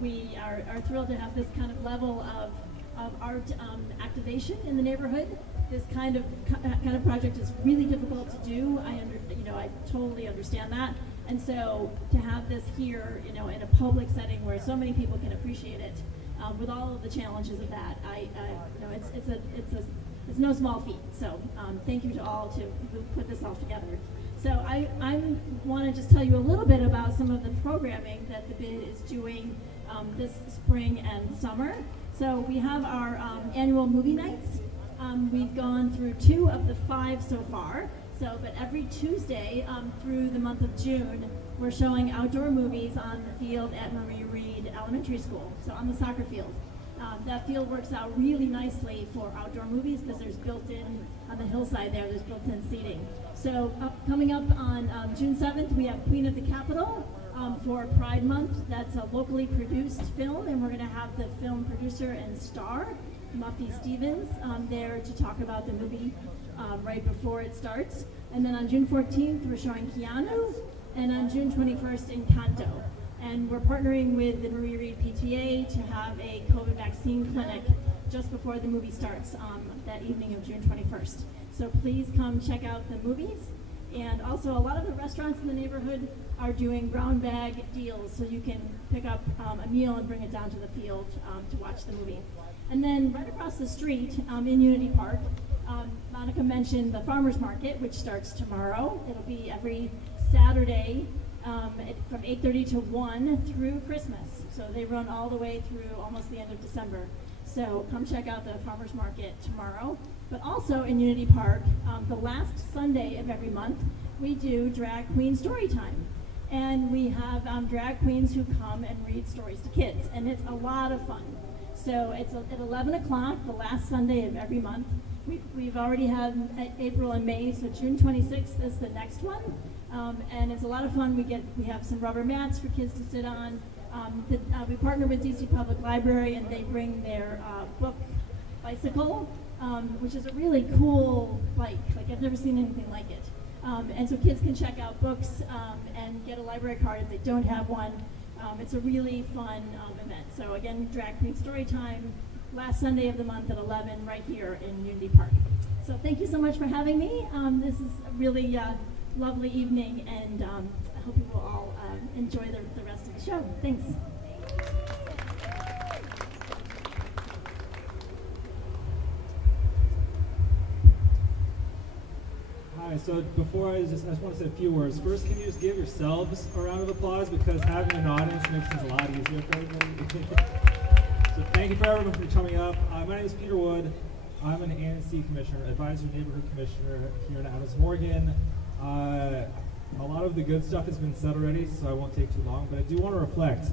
we are thrilled to have this kind of level of art activation in the neighborhood. This kind of project is really difficult to do. I totally understand that. And so to have this here, in a public setting where so many people can appreciate it, with all of the challenges of that, it's no small feat. So thank you to all who put this all together. So I want to just tell you a little bit about some of the programming that the BID is doing this spring and summer. So we have our annual movie nights. We've gone through 2 of the 5 so far. But every Tuesday through the month of June, we're showing outdoor movies on the field at Marie Reed Elementary School, so on the soccer field. That field works out really nicely for outdoor movies because there's built-in, on the hillside there's built-in seating. So coming up on June 7th, we have Queen of the Capitol for Pride Month. That's a locally produced film, and we're going to have the film producer and star, Muffy Stevens, there to talk about the movie right before it starts. And then on June 14th, we're showing Keanu, and on June 21st, Encanto. And we're partnering with the Marie Reed PTA to have a COVID vaccine clinic just before the movie starts that evening of June 21st. So please come check out the movies. And also a lot of the restaurants in the neighborhood are doing brown bag deals, so you can pick up a meal and bring it down to the field to watch the movie. And then right across the street in Unity Park, Monica mentioned the farmers market, which starts tomorrow. It'll be every Saturday from 8:30 to 1 through Christmas. So they run all the way through almost the end of December. So come check out the farmers market tomorrow. But also in Unity Park, the last Sunday of every month, we do drag queen story time. And we have drag queens who come and read stories to kids. And it's a lot of fun. So it's at 11 o'clock, the last Sunday of every month. We've already had April and May, so June 26th is the next one. And it's a lot of fun. We have some rubber mats for kids to sit on. We partner with DC Public Library, and they bring their book bicycle, which is a really cool bike. Like, I've never seen anything like it. And so kids can check out books and get a library card if they don't have one. It's a really fun event. So again, Drag Queen Story Time, last Sunday of the month at 11 right here in Unity Park. So thank you so much for having me. This is a really lovely evening, and I hope you will all enjoy the rest of the show. Thanks. Hi, so before I just want to say a few words. First, can you just give yourselves a round of applause, because having an audience makes things a lot easier for everybody. So thank you for everyone for coming up. My name is Peter Wood. I'm an ANC Commissioner, Advisory Neighborhood Commissioner here in Adams Morgan. A lot of the good stuff has been said already, so I won't take too long, but I do want to reflect.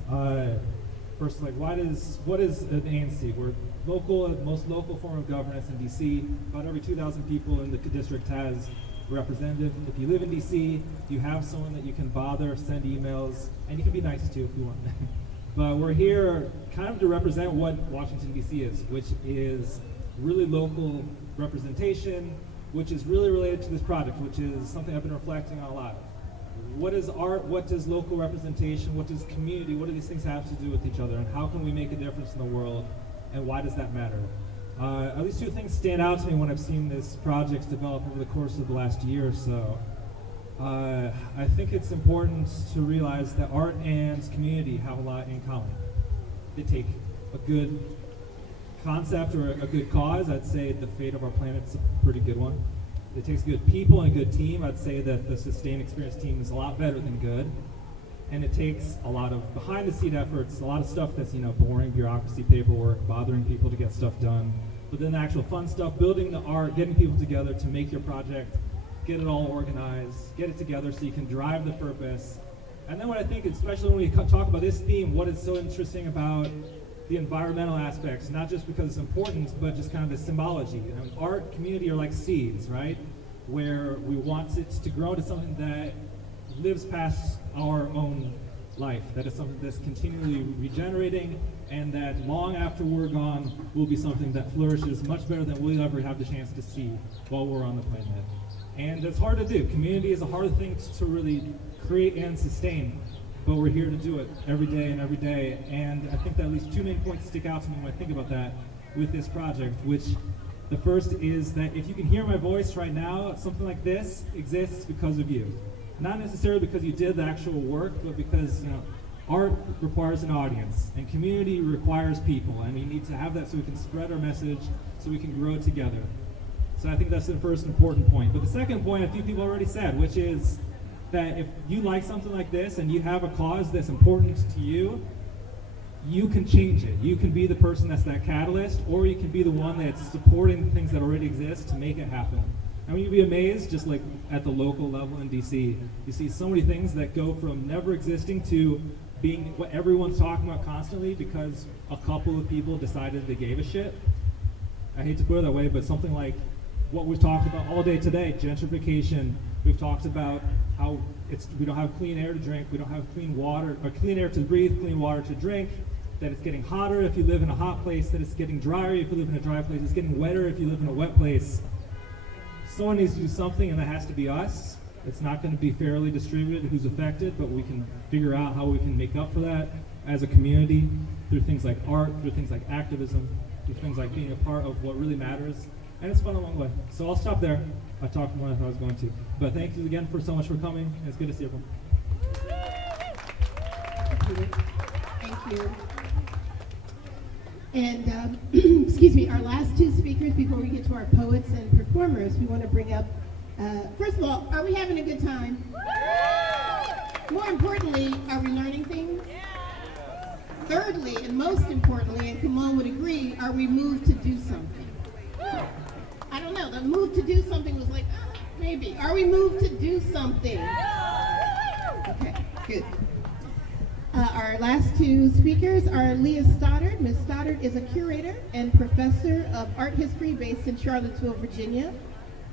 First, what is an ANC? We're local, the most local form of governance in DC. About every 2,000 people in the district has a representative. If you live in DC, you have someone that you can bother, send emails, and you can be nice to if you want. But we're here kind of to represent what Washington, DC is, which is really local representation, which is really related to this project, which is something I've been reflecting on a lot. What is art? What does local representation? What does community? What do these things have to do with each other? And how can we make a difference in the world? And why does that matter? At least two things stand out to me when I've seen this project develop over the course of the last year or so. I think it's important to realize that art and community have a lot in common. They take a good concept or a good cause. I'd say the fate of our planet's a pretty good one. It takes good people and a good team. I'd say that the Sustain Experience team is a lot better than good. And it takes a lot of behind the scene efforts, a lot of stuff that's, boring bureaucracy, paperwork, bothering people to get stuff done. But then the actual fun stuff, building the art, getting people together to make your project, get it all organized, get it together so you can drive the purpose. And then what I think, especially when we talk about this theme, what is so interesting about the environmental aspects, not just because it's important, but just kind of the symbology. Art, community are like seeds, right? Where we want it to grow into something that lives past our own life, that is something that's continually regenerating, and that long after we're gone will be something that flourishes much better than we'll ever have the chance to see while we're on the planet. And it's hard to do. Community is a hard thing to really create and sustain, but we're here to do it every day and every day. And I think that at least two main points stick out to me when I think about that with this project, which the first is that if you can hear my voice right now, something like this exists because of you. Not necessarily because you did the actual work, but because art requires an audience and community requires people, and we need to have that so we can spread our message, so we can grow together. So I think that's the first important point. But the second point, a few people already said, which is that if you like something like this and you have a cause that's important to you, you can change it. You can be the person that's that catalyst, or you can be the one that's supporting the things that already exist to make it happen. I mean, you'd be amazed, just like at the local level in DC, you see so many things that go from never existing to being what everyone's talking about constantly because a couple of people decided they gave a shit. I hate to put it that way, but something like what we've talked about all day today, gentrification. We've talked about how we don't have clean air to drink, we don't have clean water, or clean air to breathe, clean water to drink, that it's getting hotter if you live in a hot place, that it's getting drier if you live in a dry place, it's getting wetter if you live in a wet place. Someone needs to do something, and that has to be us. It's not going to be fairly distributed who's affected, but we can figure out how we can make up for that as a community through things like art, through things like activism, through things like being a part of what really matters. And it's fun along the way. So I'll stop there. I talked more than I was going to. But thank you again so much for coming. And it's good to see everyone. Thank you. And excuse me, our last two speakers before we get to our poets and performers, we want to bring up, first of all, are we having a good time? More importantly, are we learning things? Thirdly, and most importantly, and Kamal would agree, are we moved to do something? I don't know, the move to do something was like, maybe. Are we moved to do something? Okay, good. Our last two speakers are Leah Stoddard. Ms. Stoddard is a curator and professor of art history based in Charlottesville, Virginia.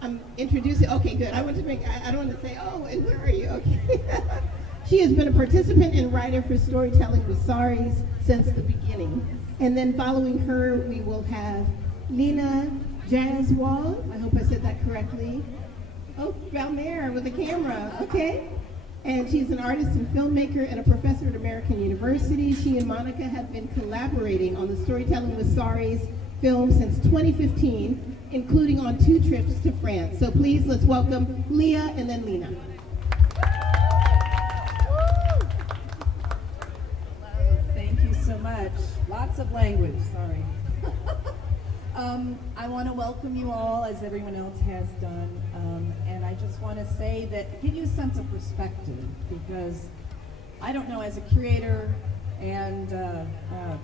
I'm introducing, okay, good. I don't want to say, oh, and where are you? Okay. She has been a participant and writer for Storytelling with Saris since the beginning. And then following her, we will have Lena Jazzwall. I hope I said that correctly. Oh, Valmer with the camera, okay. And she's an artist and filmmaker and a professor at American University. She and Monica have been collaborating on the Storytelling with Saris film since 2015, including on 2 trips to France. So please, let's welcome Leah and then Lena. Thank you so much. Lots of language, sorry. I want to welcome you all, as everyone else has done, and I just want to say that, give you a sense of perspective, because I don't know, as a curator and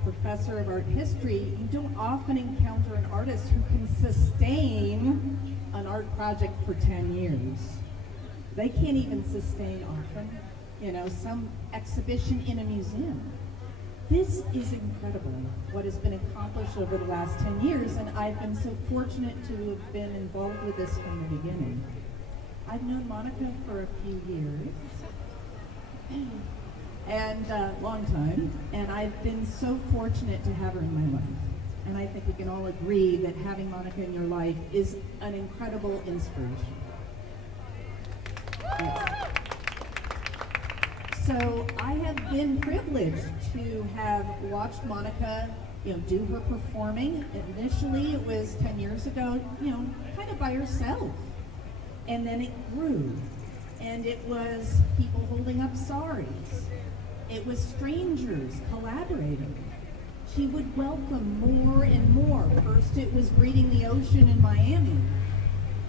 professor of art history, you don't often encounter an artist who can sustain an art project for 10 years. They can't even sustain often, you know, some exhibition in a museum. This is incredible, what has been accomplished over the last 10 years, and I've been so fortunate to have been involved with this from the beginning. I've known Monica for a few years, and long time, and I've been so fortunate to have her in my life. And I think we can all agree that having Monica in your life is an incredible inspiration. Yes. So I have been privileged to have watched Monica, you know, do her performing. Initially, it was 10 years ago, you know, kind of by herself. And then it grew. And it was people holding up saris. It was strangers collaborating. She would welcome more and more. First it was Breeding the Ocean in Miami.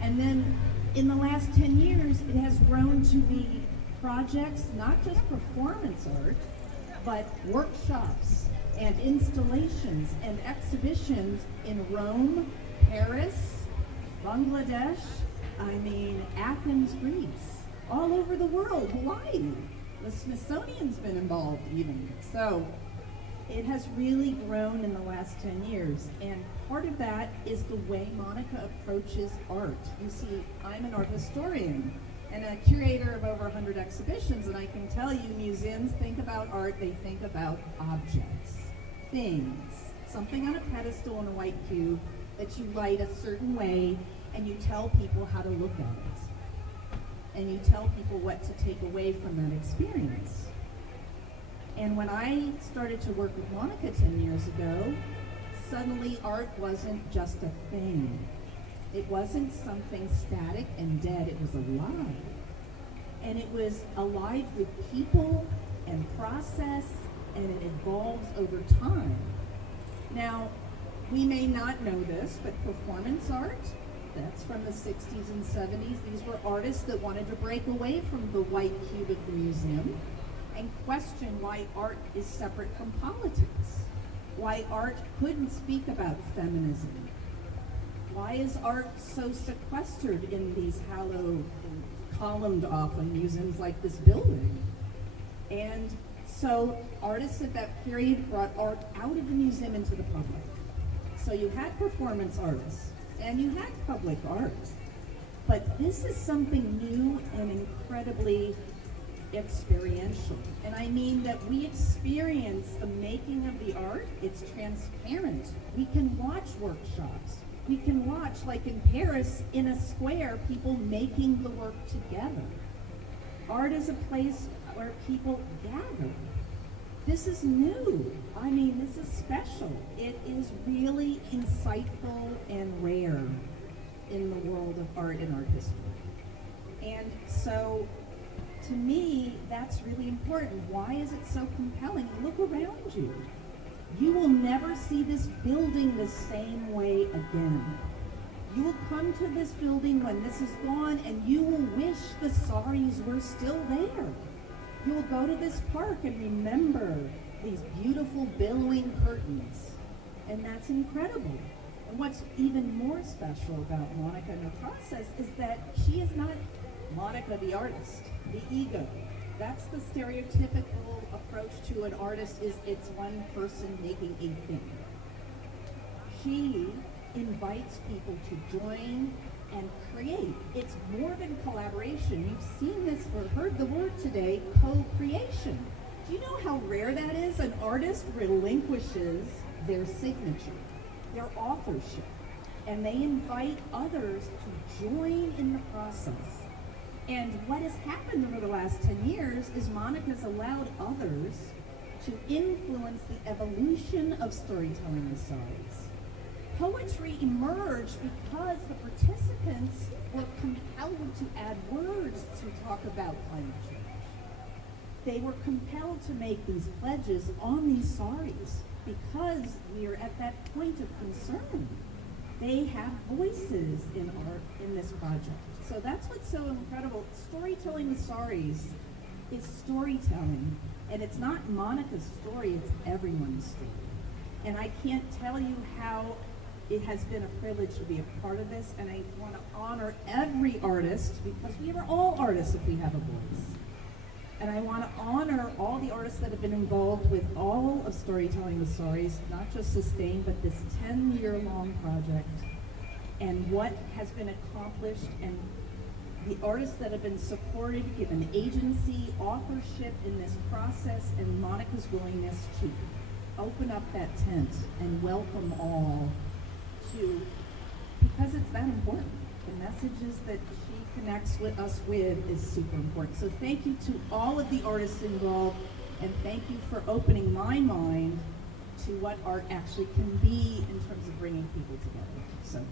And then in the last 10 years, it has grown to be projects, not just performance art, but workshops and installations and exhibitions in Rome, Paris, Bangladesh, Athens, Greece, all over the world, Hawaii. The Smithsonian's been involved even. So it has really grown in the last 10 years. And part of that is the way Monica approaches art. You see, I'm an art historian and a curator of over 100 exhibitions, and I can tell you, museums think about art, they think about objects, things, something on a pedestal in a white cube that you light a certain way, and you tell people how to look at it. And you tell people what to take away from that experience. And when I started to work with Monica 10 years ago, suddenly art wasn't just a thing. It wasn't something static and dead, it was alive. And it was alive with people and process, and it evolves over time. Now, we may not know this, but performance art, that's from the 60s and 70s. These were artists that wanted to break away from the white cube of the museum and question why art is separate from politics, why art couldn't speak about feminism. Why is art so sequestered in these hallowed, columned often museums like this building? And so artists at that period brought art out of the museum into the public. So you had performance artists and you had public art. But this is something new and incredibly experiential. And I mean that we experience the making of the art. It's transparent. We can watch workshops. We can watch, like in Paris, in a square, people making the work together. Art is a place where people gather. This is new. This is special. It is really insightful and rare in the world of art and art history. And so, to me, that's really important. Why is it so compelling? Look around you. You will never see this building the same way again. You will come to this building when this is gone and you will wish the saris were still there. You will go to this park and remember these beautiful billowing curtains. And that's incredible. And what's even more special about Monica and her process is that she is not Monica the artist, the ego. That's the stereotypical approach to an artist, is it's one person making a thing. She invites people to join and create. It's more than collaboration. You've seen this or heard the word today, co-creation. Do you know how rare that is? An artist relinquishes their signature, their authorship, and they invite others to join in the process. And what has happened over the last 10 years is Monica's allowed others to influence the evolution of storytelling in saris. Poetry emerged because the participants were compelled to add words to talk about climate change. They were compelled to make these pledges on these saris because we are at that point of concern. they have voices in art in this project. So that's what's so incredible. Storytelling with Saris is storytelling, and it's not Monica's story, it's everyone's story. And I can't tell you how it has been a privilege to be a part of this, and I want to honor every artist, because we are all artists if we have a voice. And I want to honor all the artists that have been involved with all of Storytelling with Saris, not just Sustain, but this 10-year-long project, and what has been accomplished, and the artists that have been supported, given agency, authorship in this process, and Monica's willingness to open up that tent and welcome all to, because it's that important. The messages that she connects with us with is super important. So thank you to all of the artists involved, and thank you for opening my mind to what art actually can be in terms of bringing people together. So.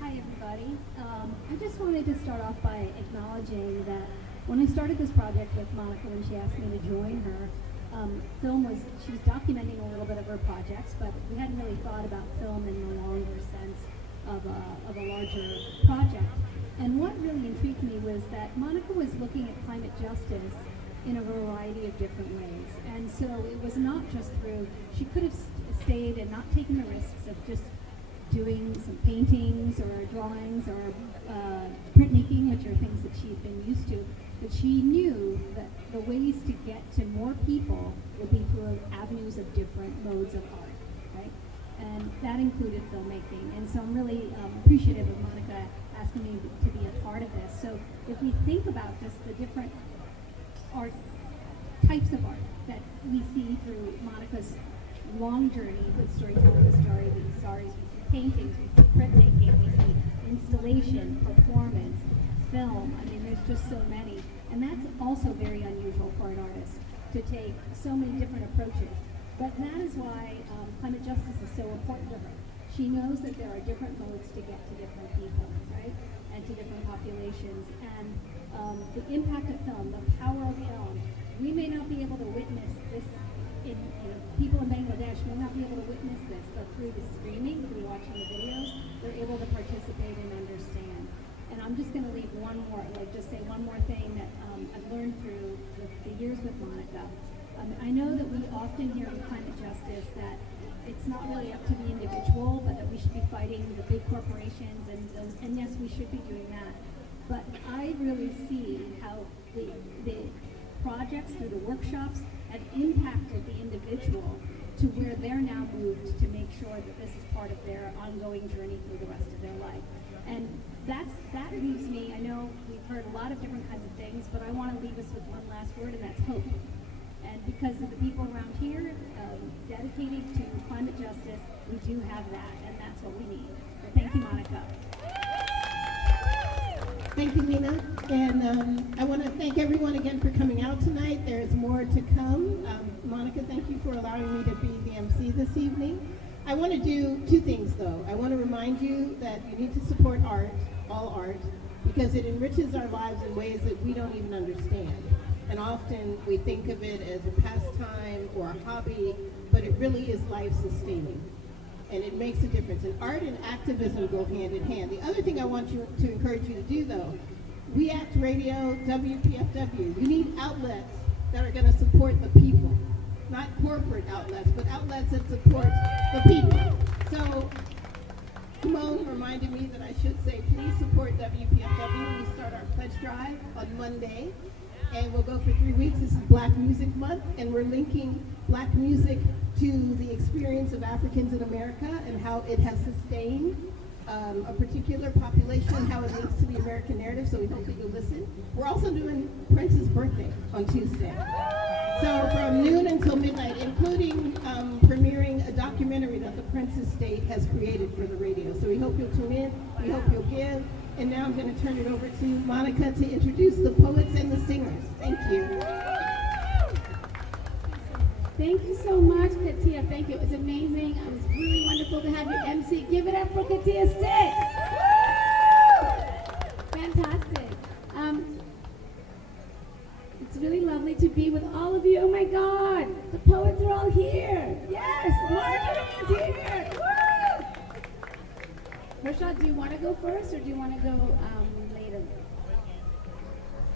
Hi everybody. I just wanted to start off by acknowledging that when I started this project with Monica, when she asked me to join her, she was documenting a little bit of her projects, but we hadn't really thought about film in the longer sense of a larger project. And what really intrigued me was that Monica was looking at climate justice in a variety of different ways. And so it was not just through, she could have stayed and not taken the risks of just doing some paintings or drawings or printmaking, which are things that she'd been used to. But she knew that the ways to get to more people would be through avenues of different modes of art, right? And that included filmmaking. And so I'm really appreciative of Monica asking me to be a part of this. So if we think about just the different art, types of art that we see through Monica's long journey with Storytelling with Saris, we see paintings, we see printmaking, we see installation, performance, film. I mean, there's just so many. And that's also very unusual for an artist, to take so many different approaches. But that is why climate justice is so important to her. She knows that there are different modes to get to different people, right? And to different populations. And the impact of film, the power of film, we may not be able to witness this people in Bangladesh may not be able to witness this, but through the streaming, through watching the videos, they're able to participate and understand. And I'm just going to leave just say one more thing that I've learned through the years with Monica. I know that we often hear in climate justice that it's not really up to the individual, but that we should be fighting the big corporations, and yes, we should be doing that. But I really see how the projects through the workshops have impacted the individual to where they're now moved to make sure that this is part of their ongoing journey through the rest of their life. And that leaves me, I know we've heard a lot of different kinds of things, but I want to leave us with one last word, and that's hope. And because of the people around here dedicated to climate justice, we do have that, and that's what we need. So thank you, Monica. Thank you, Nina. And I want to thank everyone again for coming out tonight. There's more to come. Monica, thank you for allowing me to be the MC this evening. I want to do two things, though. I want to remind you that you need to support art, all art, because it enriches our lives in ways that we don't even understand. And often we think of it as a pastime or a hobby, but it really is life-sustaining. And it makes a difference. And art and activism go hand in hand. The other thing I want you to encourage you to do, though, We Act Radio, WPFW, you need outlets that are going to support the people. Not corporate outlets, but outlets that support the people. So, Simone reminded me that I should say, please support WPFW. We start our pledge drive on Monday, and we'll go for 3 weeks. This is Black Music Month, and we're linking Black music to the experience of Africans in America and how it has sustained a particular population and how it links to the American narrative, so we hope that you'll listen. We're also doing Prince's birthday on Tuesday. So from noon until midnight, including premiering a documentary that the Prince Estate has created for the radio. So we hope you'll tune in, we hope you'll give. And now I'm going to turn it over to Monica to introduce the poets and the singers. Thank you. Thank you so much, Katia. Thank you. It was amazing. It was really wonderful to have you MC. Give it up for Katia Stick. Fantastic. It's really lovely to be with all of you. Oh my God, the poets are all here. Yes, Marjorie is here. Woo! Rashad, do you want to go first or do you want to go later?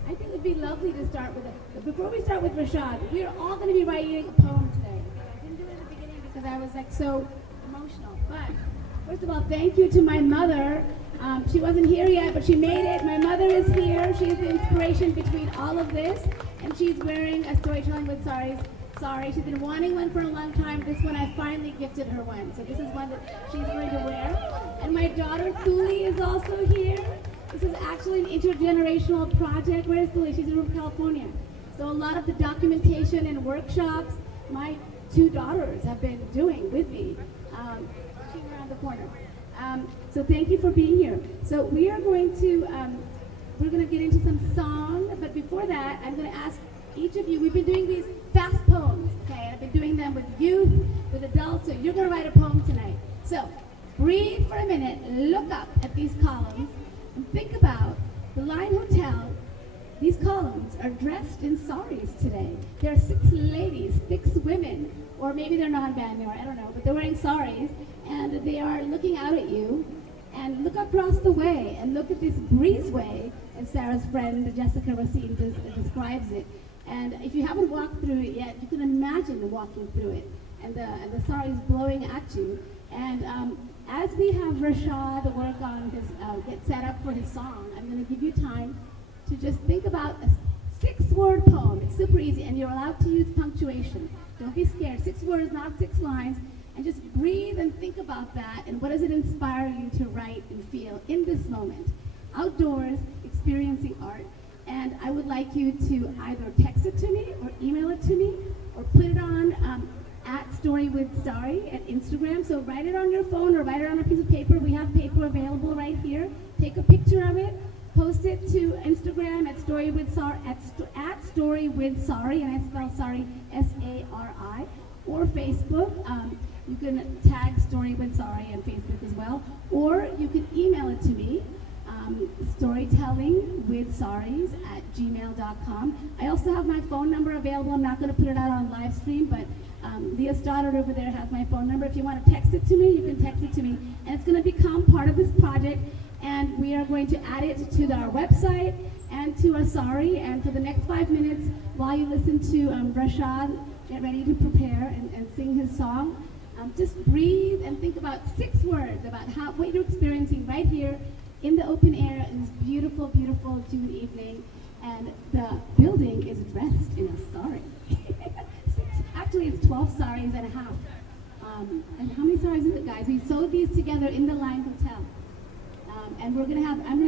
I think it would be lovely to start with before we start with Rashad, we are all going to be writing a poem today. I didn't do it at the beginning because I was like so emotional. But first of all, thank you to my mother. She wasn't here yet, but she made it. My mother is here. She is the inspiration between all of this. And she's wearing a Storytelling with Saris. Sorry, she's been wanting one for a long time. This one, I finally gifted her one. So this is one that she's going to wear. And my daughter, Thuli, is also here. This is actually an intergenerational project. Where is Thuli? She's in California. So a lot of the documentation and workshops, my two daughters have been doing with me. She's around the corner. So thank you for being here. So we are going to, we're going to get into some song, but before that, I'm going to ask each of you, we've been doing these fast poems, okay? I've been doing them with youth, with adults, so you're going to write a poem tonight. So breathe for a minute, look up at these columns, and think about the Line Hotel. These columns are dressed in saris today. There are 6 ladies, 6 women, or maybe they're non-binary, I don't know, but they're wearing saris, and they are looking out at you. And look across the way and look at this breezeway, as Sarah's friend Jessica Racine describes it. And if you haven't walked through it yet, you can imagine walking through it. And the sari is blowing at you. And as we have Rashad work on his, get set up for his song, I'm going to give you time to just think about a 6-word poem. It's super easy, and you're allowed to use punctuation. Don't be scared. 6 words, not 6 lines. And just breathe and think about that, and what does it inspire you to write and feel in this moment? Outdoors, experiencing art. And I would like you to either text it to me, or email it to me, or put it on at Story with Starry at Instagram. So write it on your phone, or write it on a piece of paper. We have paper available right here. Take a picture of it, post it to Instagram at Story with Sari, at Story with Sari, and I spell Sari S-A-R-I, or Facebook. You can tag Story with Sari on Facebook as well, or you can email it to me, storytellingwithsaris@gmail.com. I also have my phone number available. I'm not going to put it out on live stream, but Leah Stoddard over there has my phone number. If you want to text it to me, you can text it to me, and it's going to become part of this project, and we are going to add it to our website and to Asari. And for the next 5 minutes, while you listen to Rashad get ready to prepare and sing his song, just breathe and think about 6 words about what you're experiencing right here in the open air in this beautiful, beautiful June evening. And the building is dressed in a sari. Actually, it's 12 saris and a half. And how many saris is it, guys? We sewed these together in the Line Hotel. And I'm going to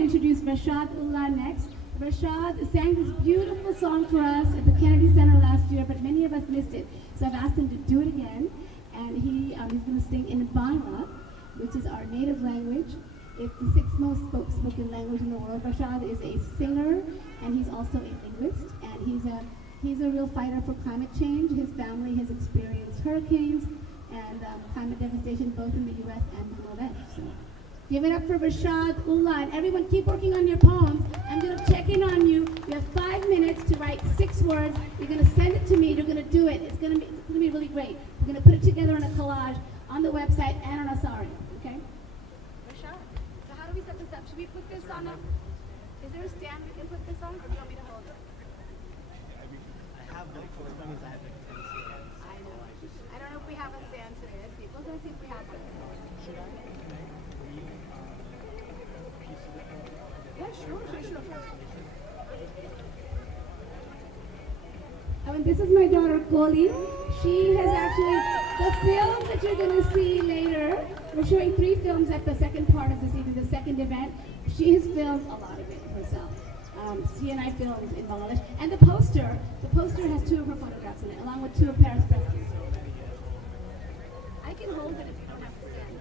introduce Rashad Ullah next. Rashad sang this beautiful song for us at the Kennedy Center last year, but many of us missed it. So I've asked him to do it again. And he's going to sing in Bangla, which is our native language. It's the 6th most spoken language in the world. Rashad is a singer, and he's also a linguist, and he's a real fighter for climate change. His family has experienced hurricanes and climate devastation both in the U.S. and Bangladesh. So give it up for Rashad Ullah, and everyone keep working on your poems. I'm going to check in on you. You have 5 minutes to write 6 words. You're going to send it to me. You're going to do it. It's going to be really great. We're going to put it together in a collage on the website and on Asari. Okay? Rashad, so how do we set this up? Should we put this on is there a stand we can put this on, or do you want me to hold it? I have like 4 minutes. I have like 10 stands. I know. I don't know if we have a stand today. Let's see. We're going to see if we have one. Should I? Yeah, sure. And this is my daughter, Koli. She has actually, the films that you're going to see later, we're showing 3 films at the second part of this evening, the second event. She has filmed a lot of it herself. She and I filmed in Bangladesh. And the poster has 2 of her photographs in it, along with 2 of Paris Preston's. I can hold it if you don't have to stand.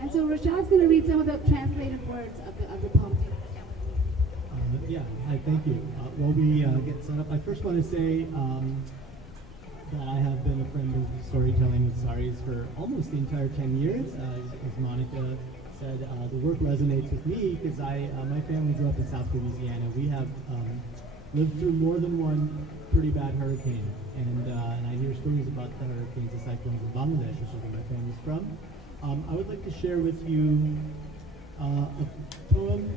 And so Rashad's going to read some of the translated words of the poem. Yeah, hi, thank you. While we get set up, I first want to say that I have been a friend of Storytelling with Saris for almost the entire 10 years. As Monica said the work resonates with me because my family grew up in South Louisiana. We have lived through more than one pretty bad hurricane, and I hear stories about the hurricanes and cyclones in Bangladesh, which is where my family's from. I would like to share with you a poem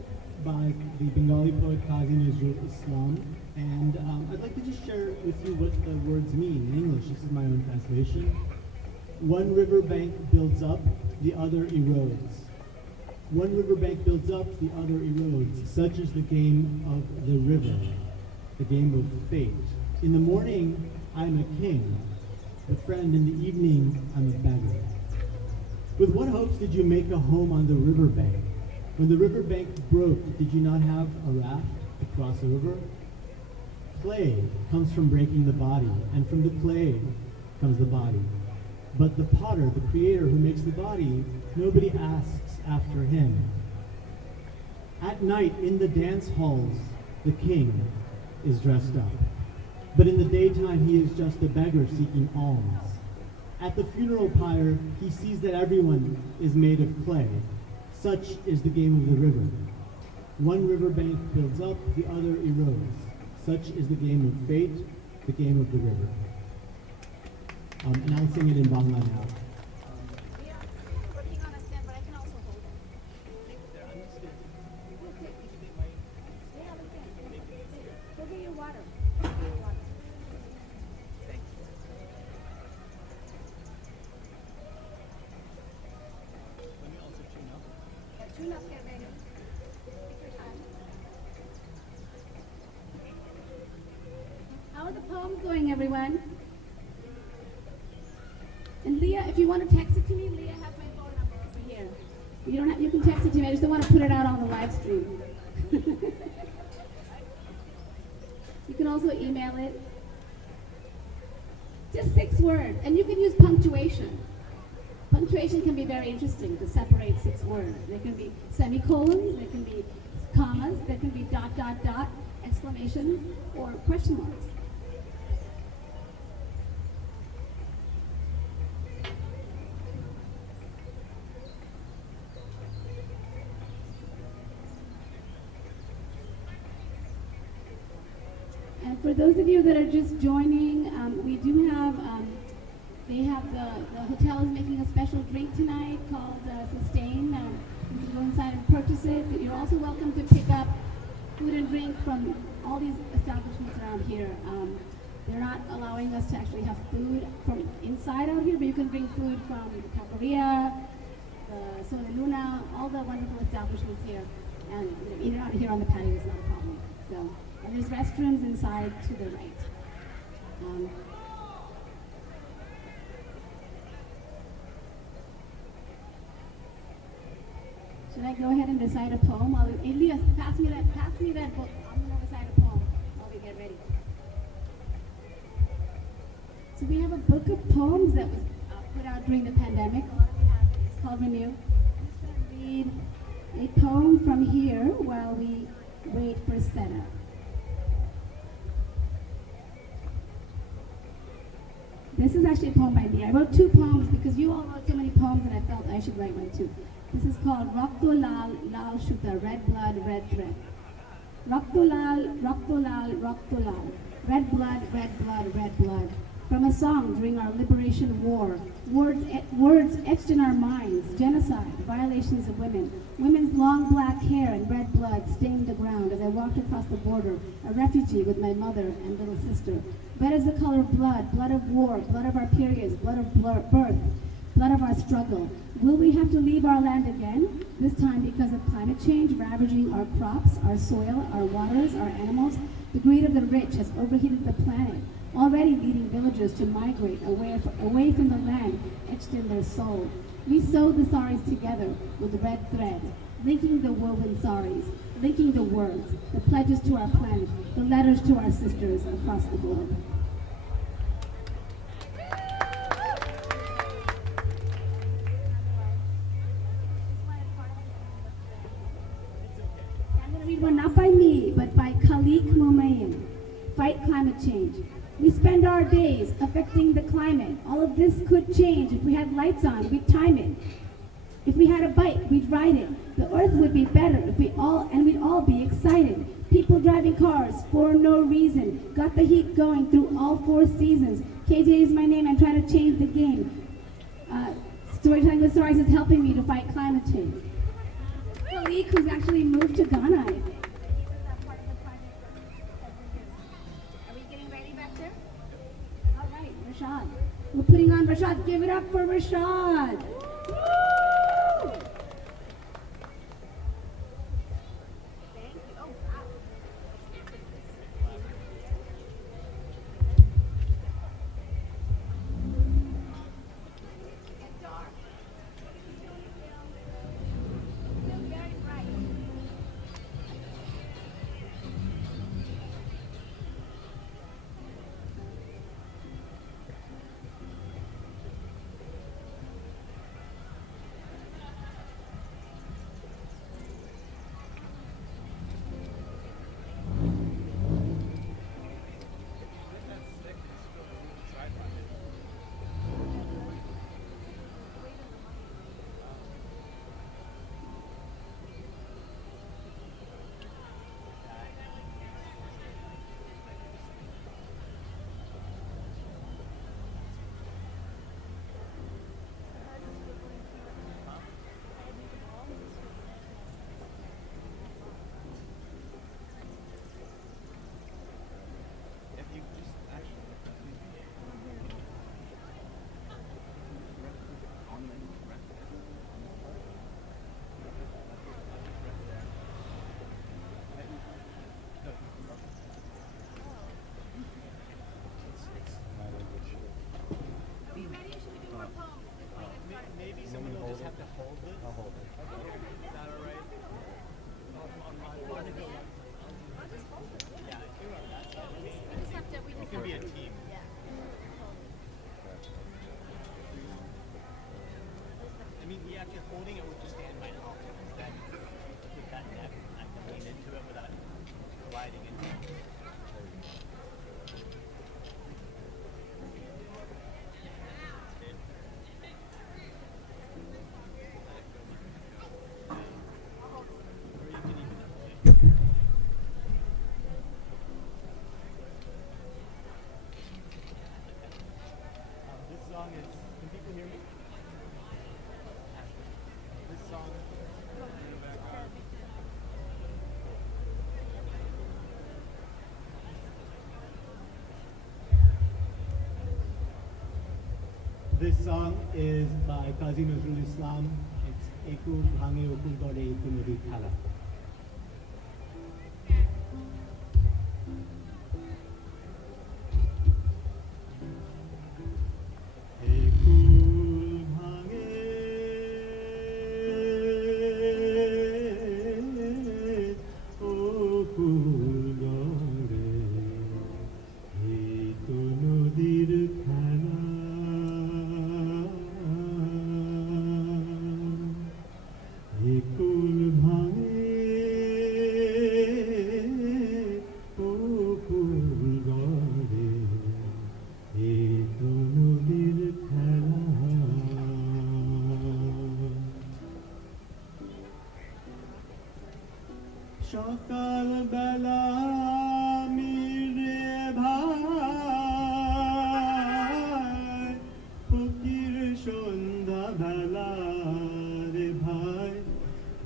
by the Bengali poet Qazi Nazrul Islam, and I'd like to just share with you what the words mean in English. This is my own translation. One riverbank builds up, the other erodes. One riverbank builds up, the other erodes. Such is the game of the river, the game of fate. In the morning, I'm a king, but friend, in the evening, I'm a beggar. With what hopes did you make a home on the riverbank? When the riverbank broke, did you not have a raft to cross over? Clay comes from breaking the body, and from the clay comes the body. But the potter, the creator who makes the body, nobody asks after him. At night, in the dance halls, the king is dressed up. But in the daytime, he is just a beggar seeking alms. At the funeral pyre, he sees that everyone is made of clay. Such is the game of the river. One riverbank builds up, the other erodes. Such is the game of fate, the game of the river. And I'll sing it in Bangla now. How are the poems going, everyone? And Leah, if you want to text it to me, Leah has my phone number over here. You can text it to me. I just don't want to put it out on the live stream. You can also email it. Just 6 words, and you can use punctuation. Punctuation can be very interesting to separate 6 words. There can be semicolons, there can be commas, there can be dot, dot, dot, exclamations, or question marks. And for those of you that are just joining, we do have, the hotel is making a special drink tonight called Sustain. You can go inside and purchase it, but you're also welcome to pick up food and drink from all these establishments around here. They're not allowing us to actually have food from inside out here, but you can bring food from the Taqueria, the Sola Luna, all the wonderful establishments here, and eat it out here on the patio is not a problem. So, and there's restrooms inside to the right. Should I go ahead and recite a poem? Elias, pass me that book. I'm going to recite a poem while we get ready. So we have a book of poems that was put out during the pandemic. It's called Renew. I'm just going to read a poem from here while we wait for setup. This is actually a poem by me. I wrote 2 poems because you all wrote so many poems and I felt I should write one too. This is called Rakto Lal Lal Shuta, red blood, red thread. Rakto Lal, Rakto Lal, Rakto Lal, red blood, red blood, red blood. From a song during our liberation war, words etched in our minds, genocide, violations of women, women's long black hair and red blood stained the ground as I walked across the border, a refugee with my mother and little sister. Red is the color of blood, blood of war, blood of our periods, blood of birth, blood of our struggle. Will we have to leave our land again? This time because of climate change ravaging our crops, our soil, our waters, our animals. The greed of the rich has overheated the planet, already leading villagers to migrate away from the land etched in their soul. We sewed the saris together with red thread, linking the woven saris, linking the words, the pledges to our planet, the letters to our sisters across the globe. I'm going to read one not by me, but by Khalik Mumayyin. Fight climate change. We spend our days affecting the climate. All of this could change if we had lights on, we'd time it. If we had a bike, we'd ride it. The earth would be better if we'd all be excited. People driving cars for no reason. Got the heat going through all 4 seasons. KJ is my name. I'm trying to change the game. Storytelling with Stories is helping me to fight climate change. Malik, who's actually moved to Ghana, I think. Are we getting ready back there? All right, Rashad. We're putting on Rashad. Give it up for Rashad. Woo! This song is by Qazi Nazrul Islam. It's Eku Bhange Okul Dore Eku Nodi Khala. সকাল বেলা মিরে ভাই ফকির সন্ধ্যা বেলা রে ভাই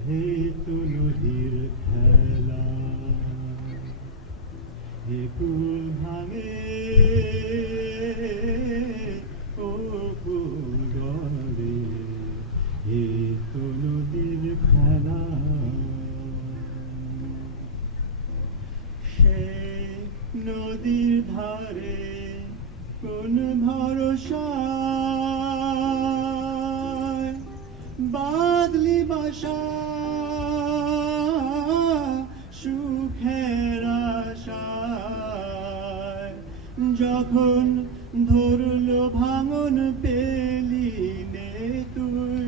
হে তো নদীর খেলা হে কুল ভাঙে ও কুল গড়ে হে তো নদীর খেলা নদীর ধারে কোন ভরসায় বাদলি বাসা সুখের আশায় যখন ধরলো ভাঙন পেলি নে তুই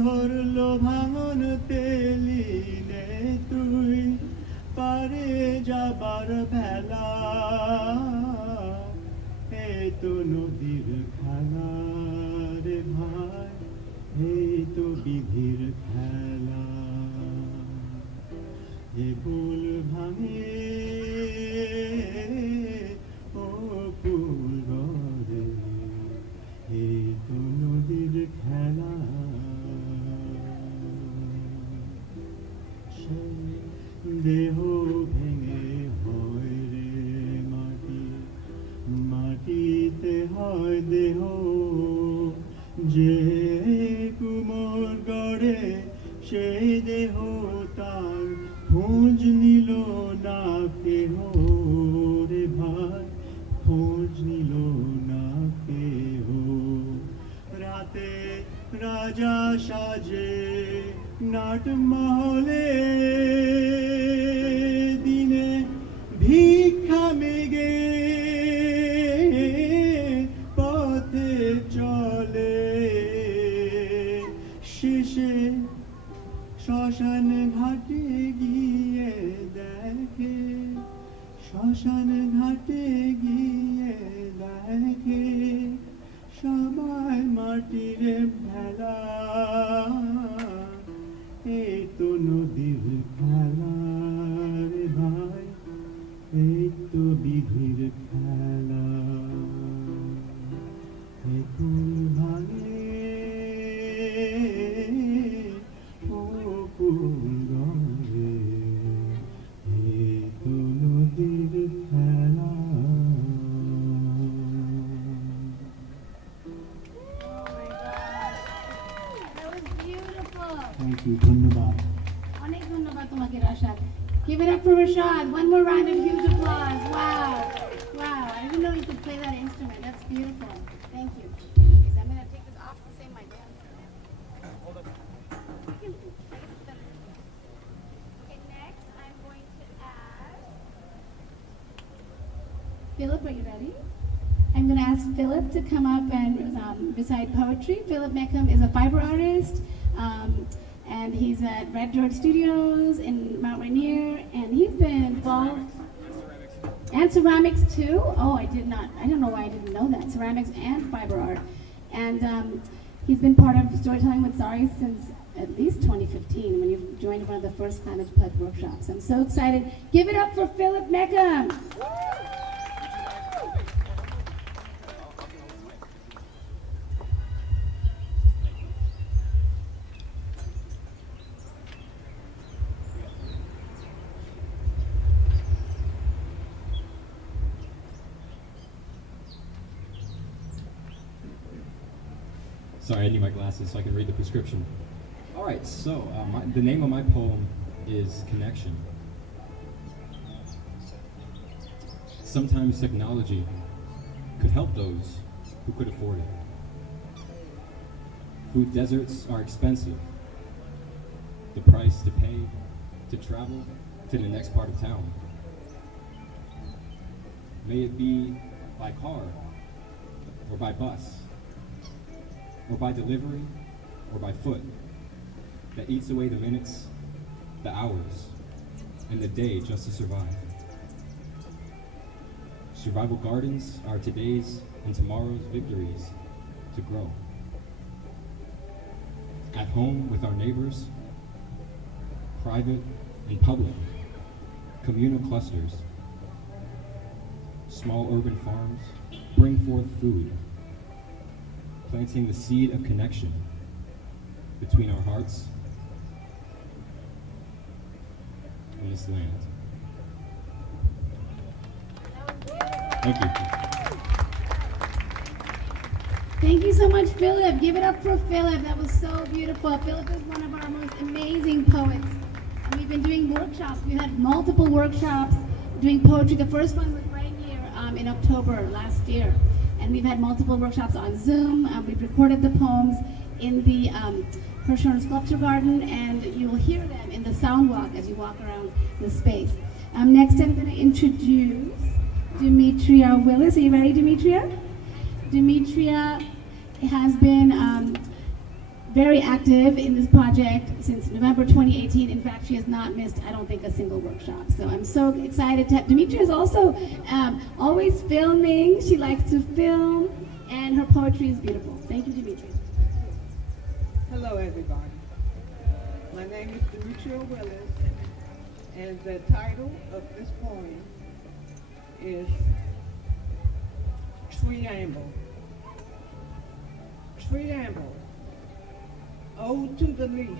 ধরলো ভাঙন পেলি নে তুই পারে যাবার ভেলা এ তো নদীর খেলা রে ভাই এই তো বিধির খেলা এ কুল ভাঙে ও কুল গড়ে এই তো নদীর খেলা সেই দেহ ভেঙে হয় রে মাটি মাটিতে হয় দেহ যে কুমোর গড়ে সেই দেহ তার খোঁজ নিল না কেহ রে ভাই খোঁজ নিল না কেহ রাতে রাজা সাজে নাটমহলে দিনে ভিক্ষা মেগে পথে চলে শেষে শ্মশান ঘাটে গিয়ে দেখে শ্মশান ঘাটে গিয়ে দেখে সবাই মাটির ভেলা এই তো নদীর খেলা রে ভাই এই তো বিধির খেলা এ কুল ভাঙে ও কুল গড়ে এই তো নদীর খেলা That was beautiful. Thank you ধন্যবাদ অনেক ধন্যবাদ তোমাকে Rashad. Give it up for Rashad. One more round of huge applause. Wow. Wow. I didn't know you could play that instrument. That's beautiful. Thank you. Okay, so I'm going to take this off to say my dance. Hold up. Okay, next I'm going to ask Philip, are you ready? I'm going to ask Philip to come up and recite poetry. Philip Meckham is a fiber artist, and he's at Red Dirt Studios in Mount Rainier, and he's been involved. And ceramics too? Oh, I don't know why I didn't know that. Ceramics and fiber art. And he's been part of Storytelling with Zari since at least 2015 when you joined one of the first Climate Pledge workshops. I'm so excited. Give it up for Philip Meckham. Sorry, I need my glasses so I can read the prescription. All right, so the name of my poem is Connection. Sometimes technology could help those who could afford it. Food deserts are expensive. The price to pay to travel to the next part of town. May it be by car or by bus, or by delivery, or by foot, that eats away the minutes, the hours, and the day just to survive. Survival gardens are today's and tomorrow's victories to grow. At home with our neighbors, private and public, communal clusters, small urban farms bring forth food, planting the seed of connection between our hearts and this land. Thank you. Thank you so much, Philip. Give it up for Philip. That was so beautiful. Philip is one of our most amazing poets. And we've been doing workshops. We've had multiple workshops doing poetry. The first one was right here in October last year. And we've had multiple workshops on Zoom. We've recorded the poems in the Hirshhorn Sculpture Garden, and you will hear them in the sound walk as you walk around the space. Next, I'm going to introduce Demetria Willis. Are you ready, Demetria? Demetria has been very active in this project since November 2018. In fact, she has not missed, I don't think, a single workshop. So I'm so excited to have, Demetria is also always filming. She likes to film, and her poetry is beautiful. Thank you, Demetria. Hello, everybody. My name is Demetria Willis, and the title of this poem is Preamble. Preamble. Ode to the leaf,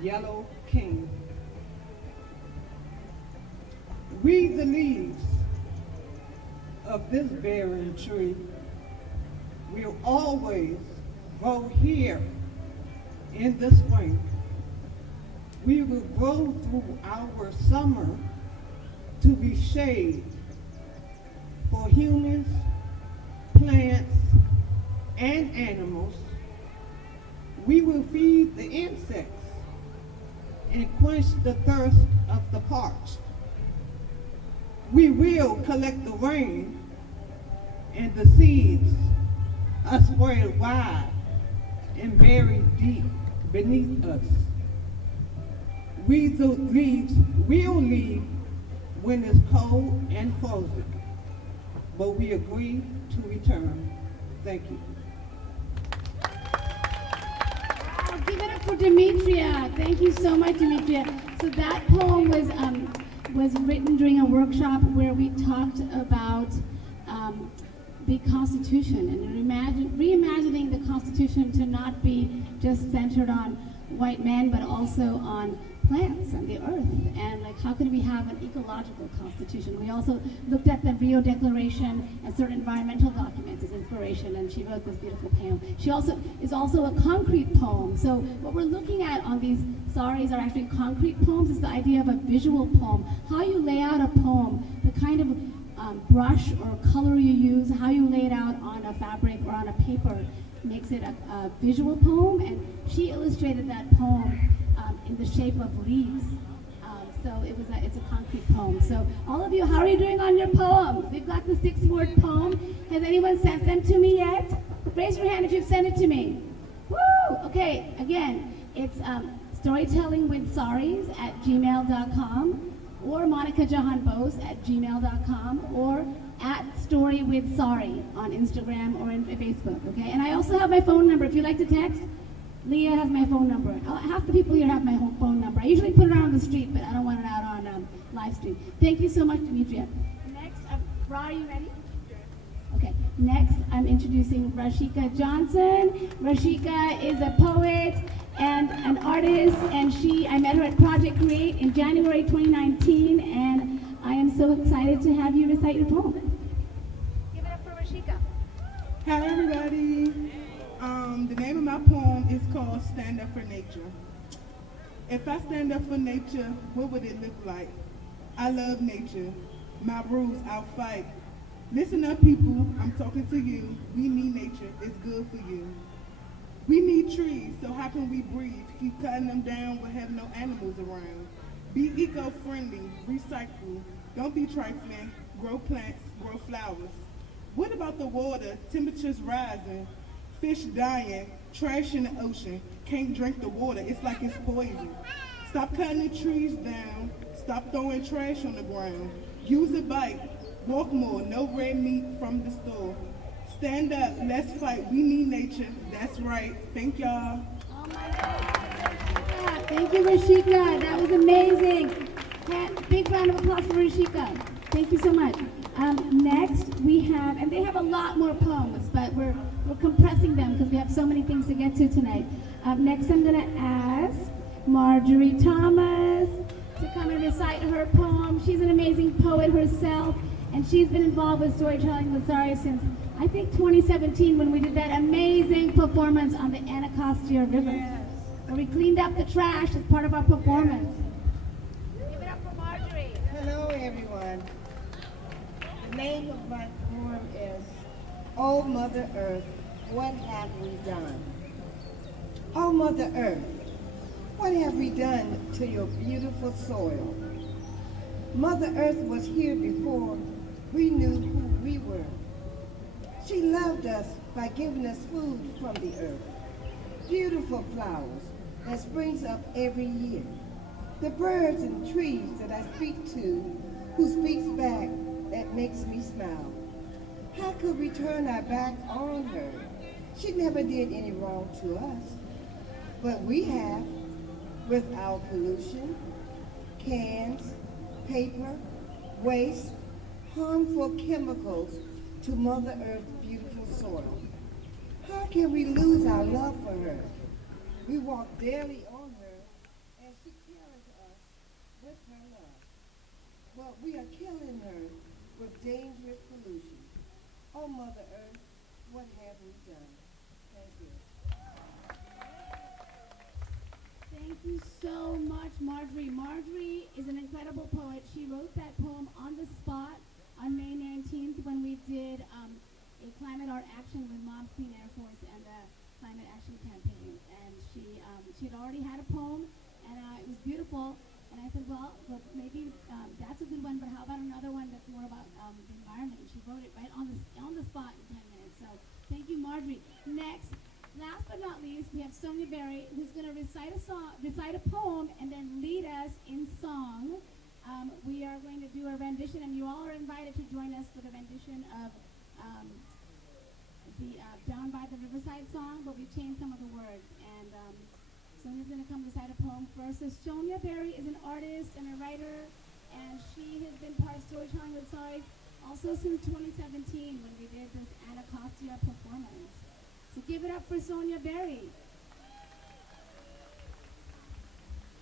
yellow king. We the leaves of this barren tree will always grow here in the spring. We will grow through our summer to be shade for humans, plants, and animals. We will feed the insects and quench the thirst of the parched. We will collect the rain and the seeds are spread wide and buried deep beneath us. We the leaves will leave when it's cold and frozen, but we agree to return. Thank you. Oh, give it up for Demetria. Thank you so much, Demetria. So that poem was written during a workshop where we talked about the Constitution and reimagining the Constitution to not be just centered on white men, but also on plants and the earth, and like how can we have an ecological constitution. We also looked at the Rio Declaration and certain environmental documents as inspiration, and she wrote this beautiful poem. She also is also a concrete poem. So what we're looking at on these saris are actually concrete poems. It's the idea of a visual poem, how you lay out a poem, the kind of brush or color you use, how you lay it out on a fabric or on a paper makes it a visual poem, and she illustrated that poem in the shape of leaves. So it's a concrete poem. So all of you, how are you doing on your poem? We've got the 6-word poem. Has anyone sent them to me yet? Raise your hand if you've sent it to me. Woo! Okay, again, it's storytellingwithsaris@gmail.com or Monica Jahan Bose @gmail.com or @storywithsari on Instagram or in Facebook, okay? And I also have my phone number. If you'd like to text, Leah has my phone number. Half the people here have my home phone number. I usually put it out on the street, but I don't want it out on live stream. Thank you so much, Demetria. Next, Ra, are you ready? Okay, next I'm introducing Rashika Johnson. Rashika is a poet and an artist, and I met her at Project Create in January 2019, and I am so excited to have you recite your poem. Give it up for Rashika. Hi, everybody. The name of my poem is called Stand Up for Nature. If I stand up for nature, what would it look like? I love nature. My rules, I'll fight. Listen up, people. I'm talking to you. We need nature. It's good for you. We need trees, so how can we breathe? Keep cutting them down, we'll have no animals around. Be eco-friendly, recycle. Don't be trifling. Grow plants, grow flowers. What about the water? Temperatures rising. Fish dying, trash in the ocean, can't drink the water, it's like it's poison. Stop cutting the trees down, stop throwing trash on the ground. Use a bike, walk more, no red meat from the store. Stand up, let's fight, we need nature, that's right. Thank y'all. Oh my God. Thank you, Rashika, that was amazing. Big round of applause for Rashika. Thank you so much. Next we have, and they have a lot more poems, but we're compressing them because we have so many things to get to tonight. Next I'm going to ask Marjorie Thomas to come and recite her poem. She's an amazing poet herself, and she's been involved with Storytelling with Sari since, I think, 2017 when we did that amazing performance on the Anacostia River. Yes. Where we cleaned up the trash as part of our performance. Give it up for Marjorie. Hello, everyone. The name of my poem is Oh Mother Earth, What Have We Done? Oh Mother Earth, what have we done to your beautiful soil? Mother Earth was here before we knew who we were. She loved us by giving us food from the earth, beautiful flowers that springs up every year, the birds and trees that I speak to, who speaks back that makes me smile. How could we turn our back on her? She never did any wrong to us, but we have with our pollution, cans, paper, waste, harmful chemicals to Mother Earth's beautiful soil. How can we lose our love for her? We walk daily on her, and she carries us with her love. But we are killing her with dangerous pollution. Oh, Mother Earth, what have we done? Thank you. Thank you so much, Marjorie. Marjorie is an incredible poet. She wrote that poem on the spot on May 19th when we did a climate art action with Moms Clean Air Force and the Climate Action Campaign. And she'd already had a poem, and it was beautiful. And I said, well, maybe that's a good one, but how about another one that's more about the environment? And she wrote it right on the spot in 10 minutes. So thank you, Marjorie. Next, last but not least, we have Sonia Berry, who's going to recite a poem, and then lead us in song. We are going to do a rendition, and you all are invited to join us for the rendition of the Down by the Riverside song, but we've changed some of the words. And Sonia's going to come recite a poem first. So Sonia Berry is an artist and a writer, and she has been part of Storytelling with Stories also since 2017 when we did this Anacostia performance. So give it up for Sonia Berry.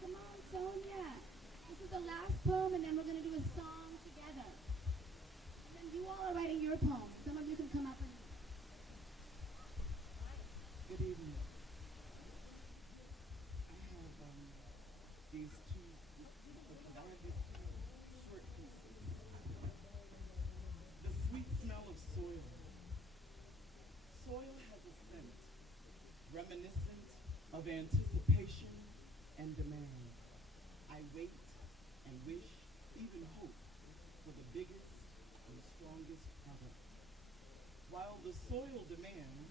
Come on, Sonia. This is the last poem, and then we're going to do a song together. And then you all are writing your poems. Some of you can come up and... Good evening. I have these two short pieces. The sweet smell of soil. Soil has a scent reminiscent of anticipation and demand. I wait and wish, even hope, for the biggest and strongest product. While the soil demands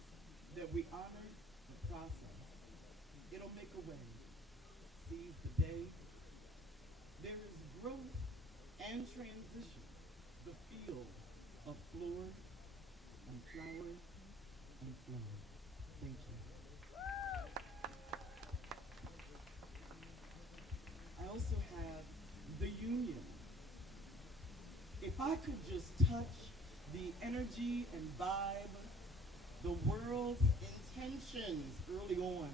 that we honor the process, it'll make a way, seize the day. There is growth and transition, the feel of floor and flower and flower. Thank you. I also have the union. If I could just touch the energy and vibe, the world's intentions early on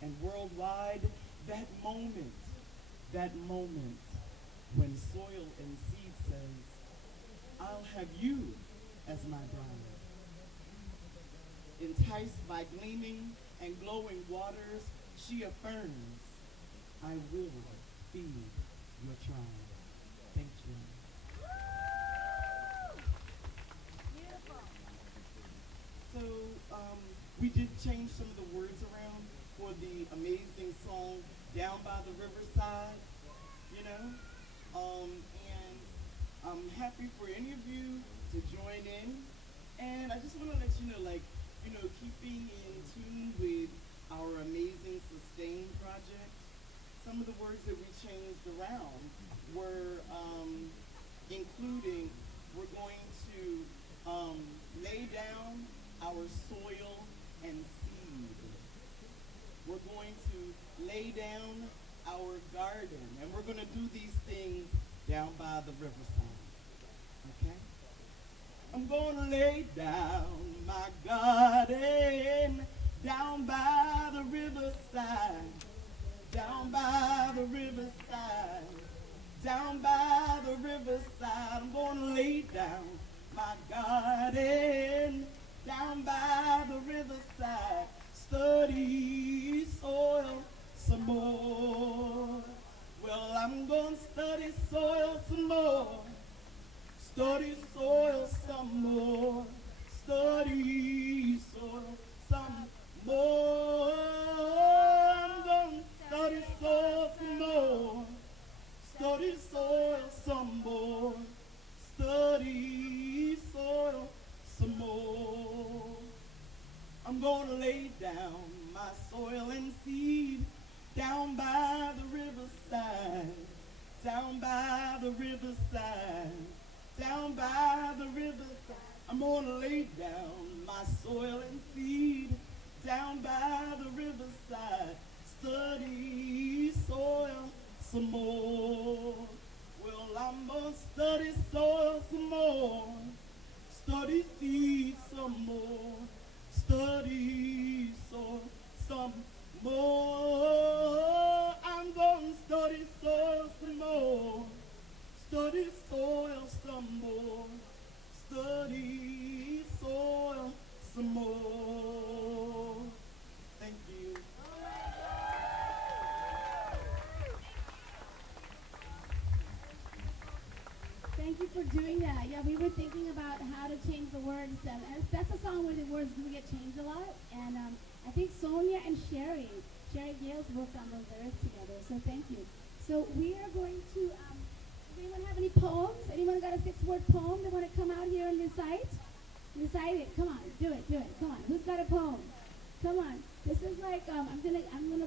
and worldwide, that moment when soil and seed says, I'll have you as my bride. Enticed by gleaming and glowing waters, she affirms, I will feed your tribe. Thank you. So we did change some of the words around for the amazing song Down by the Riverside, you know, and I'm happy for any of you to join in. And I just want to let you know, like, you know, keeping in tune with our amazing Sustain project, some of the words that we changed around were including, we're going to lay down our soil and seed. We're going to lay down our garden, and we're going to do these things down by the riverside. Okay? I'm going to lay down my garden down by the riverside, down by the riverside, down by the riverside. I'm going to lay down my garden down by the riverside, study soil some more. Well, I'm gonna study soil some more, study soil some more, study soil some more. I'm gonna study soil some more, study soil some more, study soil some more. I'm gonna lay down my soil and seed down by the riverside, down by the riverside, down by the riverside. I'm gonna lay down my soil and seed down by the riverside. Study soil some more. Well, I'm gonna study soil some more. Study seed some more. Study soil some more. I'm gonna study soil some more. Study soil some more. Study soil some more. Thank you. Thank you for doing that. Yeah, we were thinking about how to change the words. And that's a song where the words do get changed a lot. And I think Sonia and Sherry Gales worked on those lyrics together. So thank you. So we are going to, does anyone have any poems? Anyone got a 6-word poem they want to come out here and recite? Recite it. Come on, do it. Come on. Who's got a poem? Come on. This is like, I'm gonna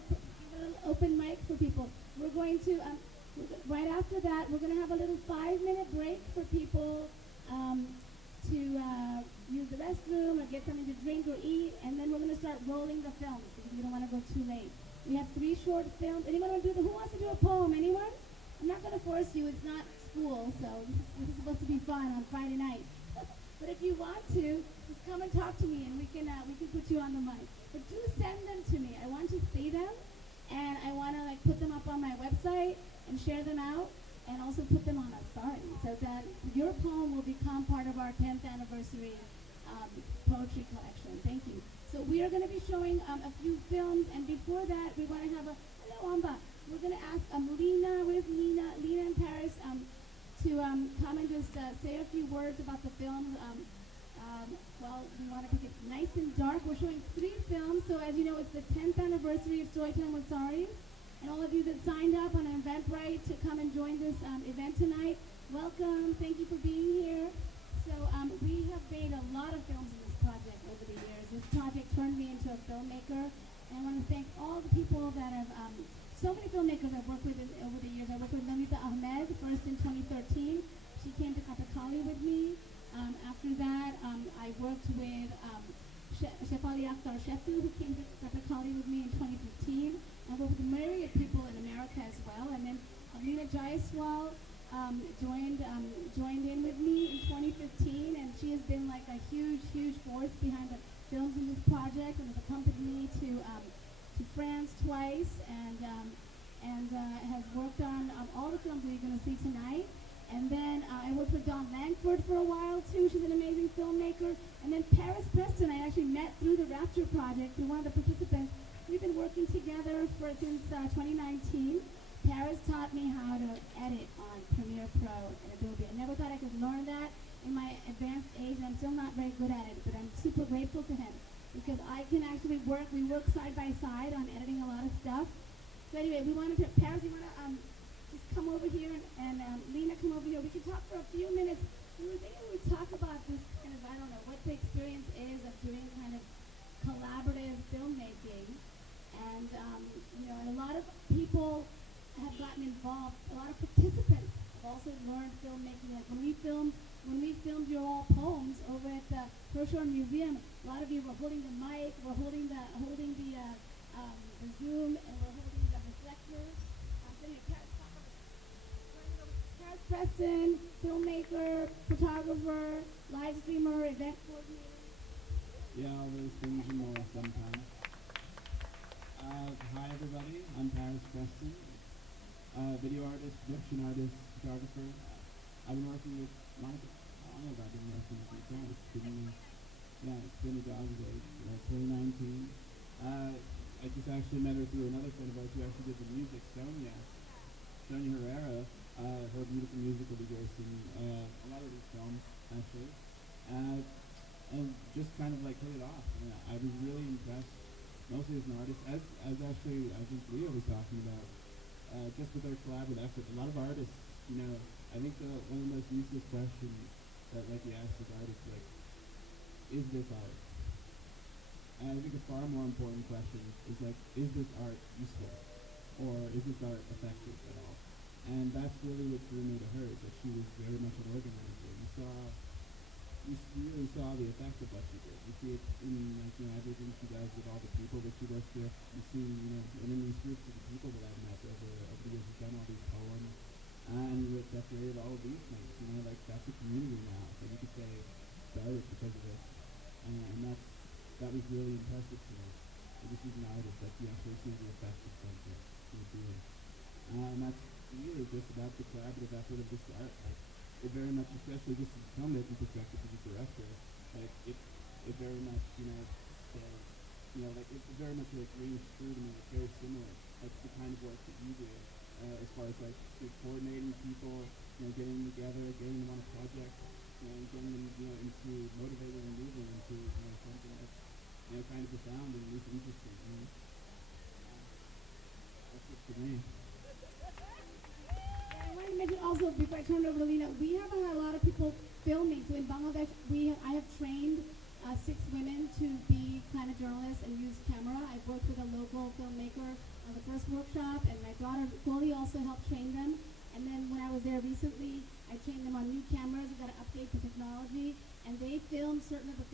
put a little open mic for people. We're going to, right after that, we're going to have a little 5-minute break for people to use the restroom or get something to drink or eat, and then we're going to start rolling the films because we don't want to go too late. We have 3 short films. Anyone want to do who wants to do a poem? Anyone? I'm not going to force you. It's not school, so this is supposed to be fun on Friday night. But if you want to, just come and talk to me, and we can put you on the mic. But do send them to me. I want to see them, and I want to put them up on my website and share them out, and also put them on a Sari, so that your poem will become part of our 10th anniversary poetry collection. Thank you. So we are going to be showing a few films, and before that, we want to have hello, Amba. We're going to ask Lena, where's Lena? Lena in Paris, to come and just say a few words about the films. Well, we want to make it nice and dark. We're showing 3 films, so as you know, it's the 10th anniversary of Storytime with Sari. And all of you that signed up on Eventbrite to come and join this event tonight, welcome. Thank you for being here. So we have made a lot of films in this project over the years. This project turned me into a filmmaker. And I want to thank all the people that have, so many filmmakers I've worked with over the years. I worked with Namita Ahmed, first in 2013. She came to Katakali with me. After that, I worked with Shefali Akhtar Shefu, who came to Katakali with me in 2015. I worked with myriad people in America as well. And then Alina Jaiswal joined in with me in 2015, and she has been like a huge force behind the films in this project, and has accompanied me to France twice, and has worked on all the films that you're going to see tonight. And then I worked with Dawn Langford for a while too. She's an amazing filmmaker. And then Paris Preston, I actually met through the Rapture Project, through one of the participants. We've been working together since 2019. Paris taught me how to edit on Premiere Pro and Adobe. I never thought I could learn that in my advanced age, and I'm still not very good at it, but I'm super grateful to him because I can actually we work side by side on editing a lot of stuff. So anyway, Paris, you want to just come over here, and Lena, come over here. We can talk for a few minutes. We talk about this kind of, I don't know, what the experience is of doing kind of collaborative filmmaking. And, and a lot of people have gotten involved. A lot of participants have also learned filmmaking. Like when we filmed Your All Poems over at the Pershore Museum, a lot of you were holding the mic, were holding the Zoom, and we're holding the reflector. Paris Preston, filmmaker, photographer, live streamer, event coordinator. Yeah, all those things and more sometimes. Hi everybody, I'm Paris Preston, video artist, production artist, photographer. I've been working with Monica. I don't know if I've been working with you guys. It's been a dog's age, 2019. I just actually met her through another friend of ours who actually did the music, Sonia Herrera. Her beautiful music will be gracing a lot of these films, actually. And just kind of like hit it off. I was really impressed, mostly as an artist, as actually I think Leo was talking about, just with their collaborative effort. A lot of artists, I think one of the most useless questions that you ask as artists, is this art? And I think a far more important question is is this art useful? Or is this art effective at all? And that's really what drew me to her, is that she was very much an organizer. You really saw the effect of what she did. You see it in, like, you know, everything she does with all the people that she works with. You see, you know, and in these groups of the people that I've met over the years, who've done all these poems, and that created all of these things. You know, like, that's a community now that you could say started because of this, and that was really impressive to me. This is an artist that you actually see the effect of something you're doing, and that's really just about the collaborative effort of this art. Like, it very much, especially just from a filmmaking perspective as a director, like it very much, you know, says, you know, like it very much like rings true to me. It's very similar. Like the kind of work that you do, as far as like coordinating people, you know, getting them together, getting them on a project, you know, getting them, you know, into motivating and moving into, you know, something that's, you know, kind of profound and at least interesting. You know? That's it for me. I want to mention also, before I turn it over to Lena, we haven't had a lot of people filming. So in Bangladesh, I have trained 6 women to be climate journalists and use camera. I've worked with a local filmmaker on the first workshop, and my daughter Goli also helped train them. And then when I was there recently, I trained them on new cameras. We've got to update the technology, and they filmed certain of the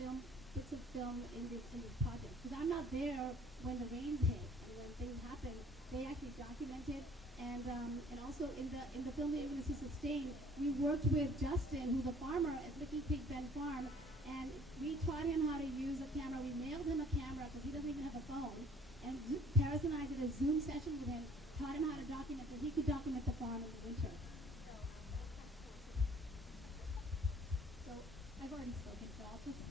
bits of film in this project. Because I'm not there when the rains hit and when things happen. They actually documented. And also in the film that you're going to see, Sustain, we worked with Justin, who's a farmer at Licking Pig Bend Farm, and we taught him how to use a camera. We mailed him a camera because he doesn't even have a phone. And Paris and I did a Zoom session with him, taught him how to document, so he could document the farm in the winter. So I've already spoken, so I'll just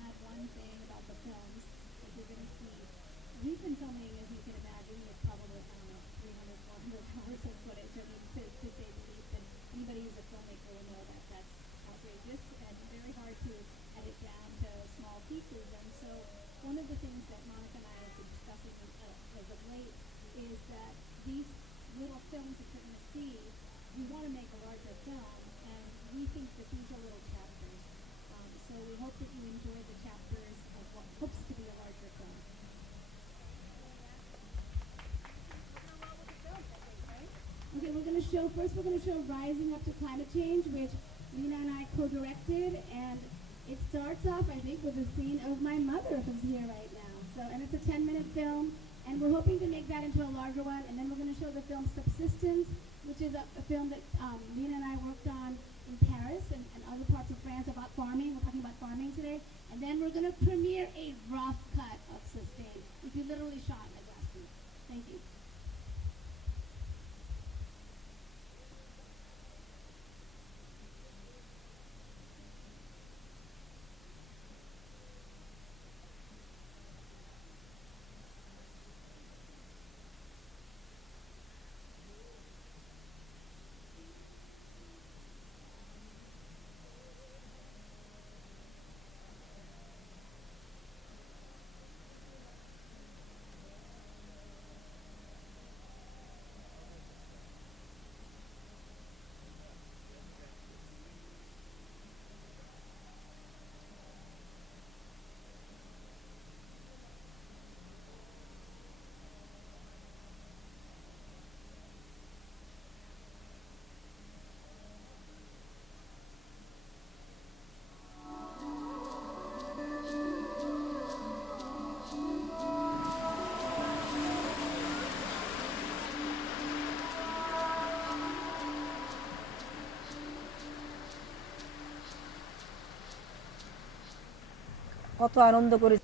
add one thing about the films that you're going to see. We've been filming, as you can imagine, with probably 300, 400 hours of footage. I mean, to say the least. And anybody who's a filmmaker will know that that's outrageous and very hard to edit down to small pieces. And so one of the things that Monica and I have been discussing as of late is that these little films that you're going to see, we want to make a larger film, and we think that these are little chapters. So we hope that you enjoy the chapters of what hopes to be a larger film. Okay, we're going to show Rising Up to Climate Change, which Lena and I co-directed, and it starts off, I think, with a scene of my mother who's here right now. So, and it's a 10-minute film, and we're hoping to make that into a larger one, and then we're going to show the film Subsistence, which is a film that Lena and I worked on in Paris and other parts of France about farming. We're talking about farming today. And then we're going to premiere a rough cut of Sustain, which we literally shot like last week. Thank you. কত আনন্দ করে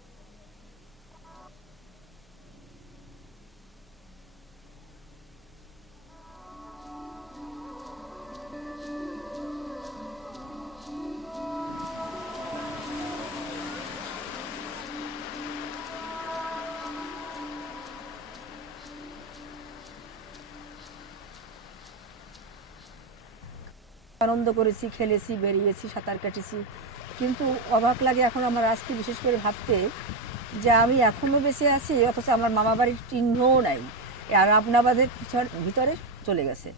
আনন্দ করেছি, খেলেছি, বেরিয়েছি, সাঁতার কেটেছি। কিন্তু অবাক লাগে এখন আমার আজকে বিশেষ করে ভাবতে যে আমি এখনো বেঁচে আছি, অথচ আমার মামা বাড়ির চিহ্নও নাই, আর আপনাবাদের ভিতরে চলে গেছে।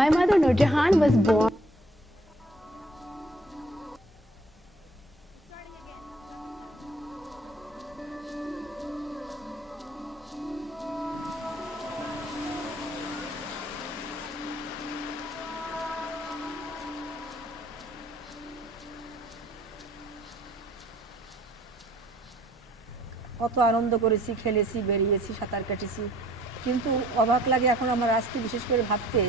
My mother Nurjahan was born কত আনন্দ করেছি, খেলেছি, বেরিয়েছি, সাঁতার কেটেছি, কিন্তু অবাক লাগে এখন আমার আজকে বিশেষ করে ভাবতে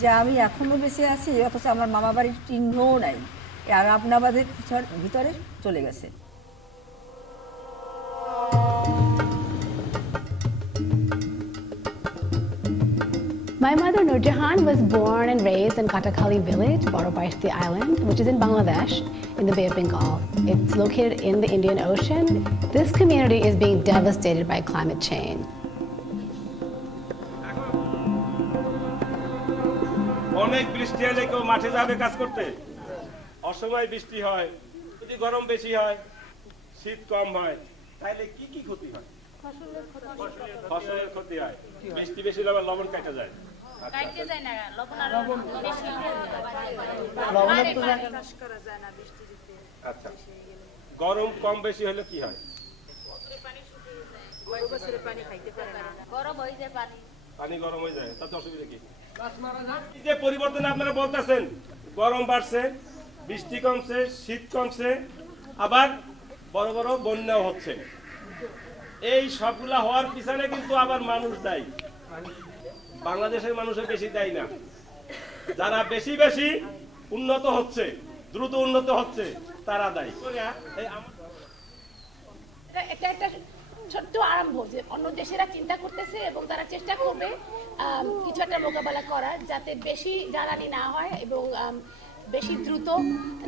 যে আমি এখনও বেঁচে আছি অথচ আমার মামা বাড়ির চিহ্নও নাই, আর আপনাবাদের ভিতরে চলে গেছে। My mother Nur Jahan was born and raised in Katakali village, Borobaishti Island, which is in Bangladesh, in the Bay of Bengal. It's located in the Indian Ocean. This community is being devastated by climate change. অনেক বৃষ্টি হলে কেউ মাঠে যাবে কাজ করতে, অসময় বৃষ্টি হয়, যদি গরম বেশি হয়, শীত কম হয়, তাহলে কি কি ক্ষতি হয়? ফসলের ক্ষতি হয়, বৃষ্টি বেশি হলে লবণ কাটা যায়। আচ্ছা, গরম কম বেশি হলে কি হয়? পানি গরম হয়ে যায়, তাতে অসুবিধা কি? যে পরিবর্তন আপনারা বলতেছেন, গরম বাড়ছে, বৃষ্টি কমছে, শীত কমছে, আবার বড় বড় বন্যাও হচ্ছে, এই সবগুলা হওয়ার পিছনে কিন্তু আবার মানুষ দায়ী। বাংলাদেশের মানুষের বেশি দায়ী না, যারা বেশি বেশি উন্নত হচ্ছে, দ্রুত উন্নত হচ্ছে, তারা দায়ী। এটা একটা ছোট্ট আরম্ভ যে অন্য দেশেরা চিন্তা করতেছে এবং তারা চেষ্টা করবে কিছু একটা মোকাবেলা করার, যাতে বেশি জ্বালানি না হয় এবং বেশি দ্রুত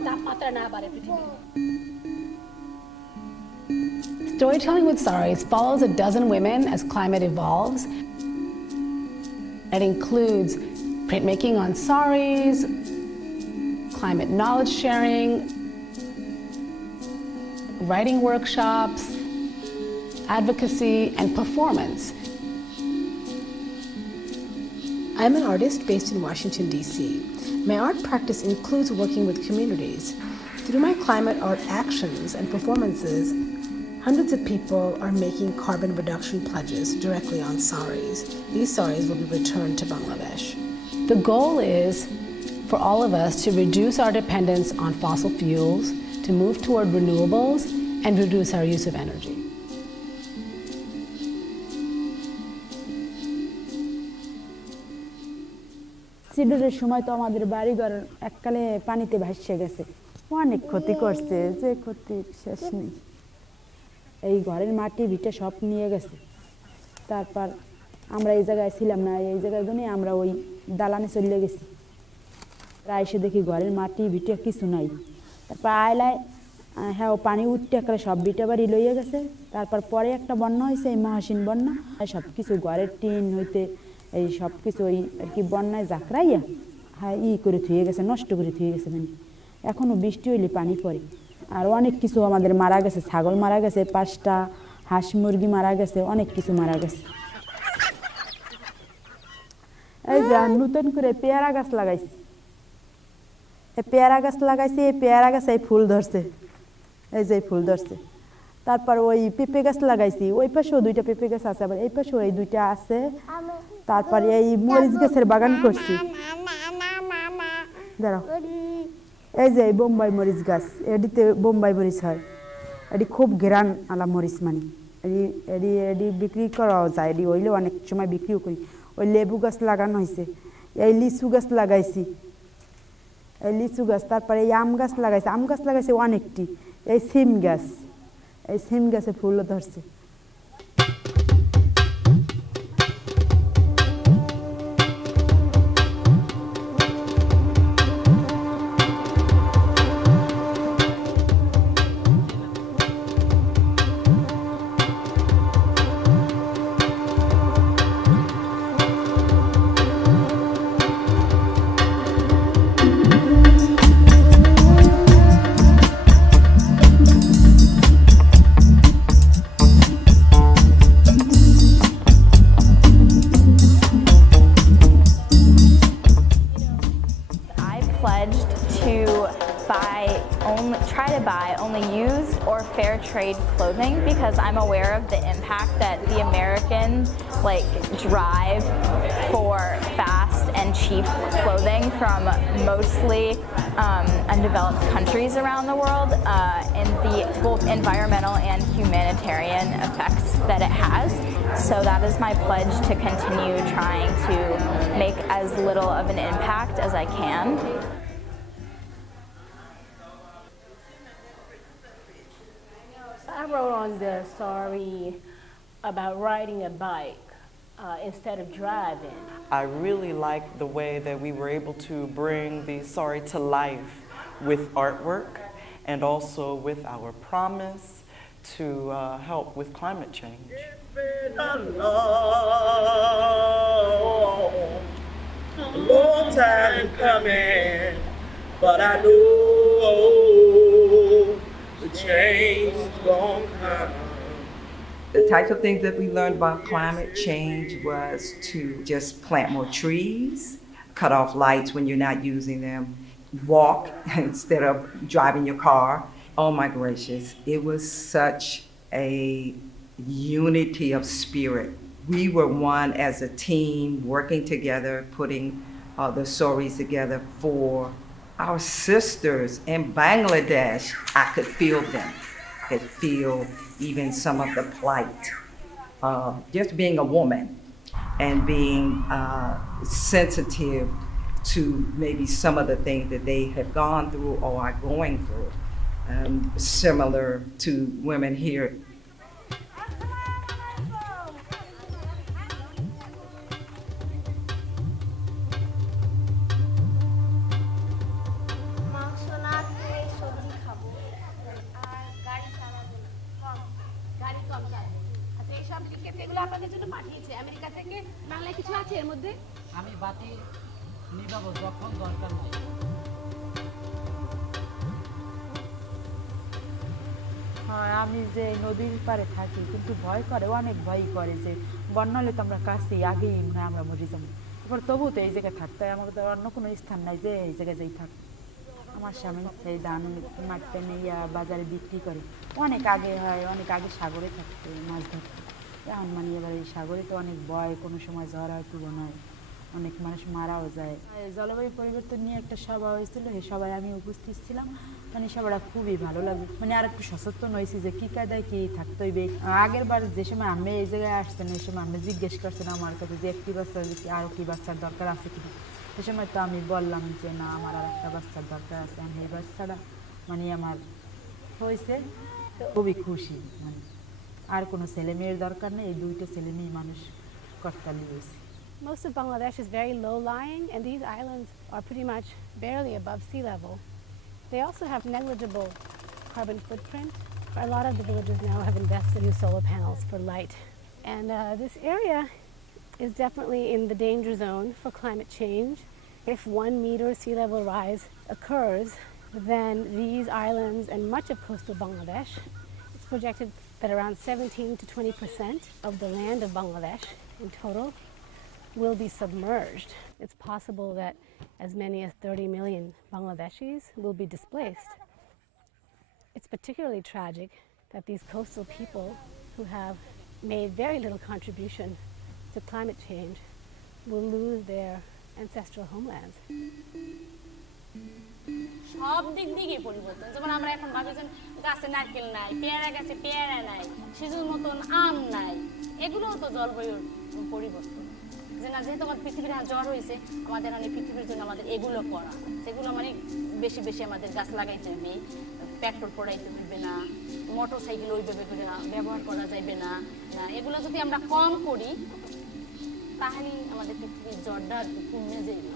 তাপমাত্রা না বাড়ে পৃথিবীতে। Storytelling with Saris follows a dozen women as climate evolves. It includes printmaking on saris, climate knowledge sharing, writing workshops, advocacy, and performance. I'm an artist based in Washington, D.C. My art practice includes working with communities. Through my climate art actions and performances, hundreds of people are making carbon reduction pledges directly on saris. These saris will be returned to Bangladesh. The goal is for all of us to reduce our dependence on fossil fuels, to move toward renewables, and reduce our use of energy. সিডরের সময় তো আমাদের বাড়িঘর এককালে পানিতে ভাসিয়ে গেছে, অনেক ক্ষতি করছে, যে ক্ষতির শেষ নেই। এই ঘরের মাটি ভিটে সব নিয়ে গেছে। তারপর আমরা এই জায়গায় ছিলাম না, এই জায়গায় গুনে আমরা ওই দালানে চলে গেছি। প্রায় এসে দেখি ঘরের মাটি ভিটে কিছু নাই। তারপর আয়লায় হ্যাঁ পানি উঠতে করে সব ভিটে বাড়ি লইয়ে গেছে। তারপর পরে একটা বন্যা হয়েছে, এই মহাসীন বন্যা, সব কিছু ঘরের টিন হইতে এই সব কিছু ওই আর কি বন্যায় জাকরাইয়া হ্যাঁ করে থুয়ে গেছে, নষ্ট করে থুয়ে গেছে। মানে এখনও বৃষ্টি হইলে পানি পড়ে। আর অনেক কিছু আমাদের মারা গেছে, ছাগল মারা গেছে, 5টা হাঁস মুরগি মারা গেছে, অনেক কিছু মারা গেছে। এই যে নতুন করে পেয়ারা গাছ লাগাইছি, এই পেয়ারা গাছ লাগাইছি, এই পেয়ারা গাছে এই ফুল ধরছে, এই যে ফুল ধরছে। তারপর ওই পেঁপে গাছ লাগাইছি, ওই পাশেও 2টা পেঁপে গাছ আছে, আবার এই পাশেও এই 2টা আছে। তারপরে এই মরিচ গাছের বাগান করছি। দাঁড়াও, এই যে বোম্বাই মরিচ গাছ, এডিতে বোম্বাই মরিচ হয়, এটি খুব ঘেরান আলা মরিচ, মানে এডি বিক্রি করাও যায়, এটি হইলেও অনেক সময় বিক্রিও করি। ওই লেবু গাছ লাগানো হয়েছে, এই লিচু গাছ লাগাইছি, এই লিচু গাছ। তারপরে এই আম গাছ লাগাইছে, আম গাছ লাগাইছে অনেকটি। এই সিম গাছ, এই সিম গাছে ফুলও ধরছে। fair trade clothing because I'm aware of the impact that the American drive for fast and cheap clothing from mostly undeveloped countries around the world and the both environmental and humanitarian effects that it has. So that is my pledge to continue trying to make as little of an impact as I can. I wrote on the story about riding a bike instead of driving. I really like the way that we were able to bring the story to life with artwork and also with our promise to help with climate change. A long time coming, but I know the change gon' come. The types of things that we learned about climate change was to just plant more trees, cut off lights when you're not using them, walk instead of driving your car. Oh my gracious, it was such a unity of spirit. We were one as a team, working together, putting the stories together for our sisters in Bangladesh. I could feel them. I could feel even some of the plight. Just being a woman and being sensitive to maybe some of the things that they have gone through or are going through, similar to women here. আমি বাতি নিভাবো যখন দরকার হয়। হয় আমি যে নদীর পাড়ে থাকি কিন্তু ভয় করে, অনেক ভয় করে যে বন্যা হলে তো আমরা কাছে আগেই না আমরা মরে যাবো, এবার তবুও তো এই জায়গায় থাকতে হয়, আমাকে তো অন্য কোনো স্থান নাই যে এই জায়গায় যেই থাক। আমার স্বামী সেই ধান মাঠতে নিয়ে বাজারে বিক্রি করে, অনেক আগে হয়, অনেক আগে সাগরে থাকতে মাছ ধরতে, এখন মানে এবার এই সাগরে তো অনেক ভয়, কোনো সময় ঝড় হয় তুলনায় অনেক মানুষ মারাও যায়। জলবায়ু পরিবর্তন নিয়ে একটা সভা হয়েছিল, সেই সভায় আমি উপস্থিত ছিলাম, মানে সবাটা খুবই ভালো লাগে, মানে আর একটু সচেতন হয়েছি যে কী কায়দায় কী থাকতে হইবে। আগের বার যে সময় আমি এই জায়গায় আসছেন ওই সময় আমি জিজ্ঞেস করছেন আমার কাছে যে একটি বাচ্চার আরও কি বাচ্চার দরকার আছে কিনা, সে সময় তো আমি বললাম যে না আমার আর একটা বাচ্চার দরকার আছে, আমি এই বাচ্চাটা মানে আমার হয়েছে খুবই খুশি, মানে আর কোনো ছেলে মেয়ের দরকার নেই, এই দুইটা ছেলে মেয়ে মানুষ করতালি হয়েছে। Most of Bangladesh is very low-lying, and these islands are pretty much barely above sea level. They also have negligible carbon footprint. A lot of the villages now have invested in solar panels for light. And this area is definitely in the danger zone for climate change. If 1 meter sea level rise occurs, then these islands and much of coastal Bangladesh, it's projected that around 17 to 20% of the land of Bangladesh in total will be submerged. It's possible that as many as 30 million Bangladeshis will be displaced. It's particularly tragic that these coastal people who have made very little contribution to climate change will lose their ancestral homelands. সব দিক দিকে পরিবর্তন, যেমন আমরা এখন ভাবি যে গাছে নারকেল নাই, পেয়ারা গাছে পেয়ারা নাই, শিশুর মতন আম নাই, এগুলোও তো জলবায়ুর পরিবর্তন। যে না যেহেতু আমাদের পৃথিবীর জ্বর হয়েছে, আমাদের মানে পৃথিবীর জন্য আমাদের এগুলো করা, সেগুলো মানে বেশি বেশি আমাদের গাছ লাগাইতে হবে, পেট্রোল পোড়াইতে হইবে না, মোটর সাইকেল ওইভাবে করে ব্যবহার করা যাইবে না, এগুলো যদি আমরা কম করি তাহলেই আমাদের পৃথিবীর জ্বরটা কমে যাবে।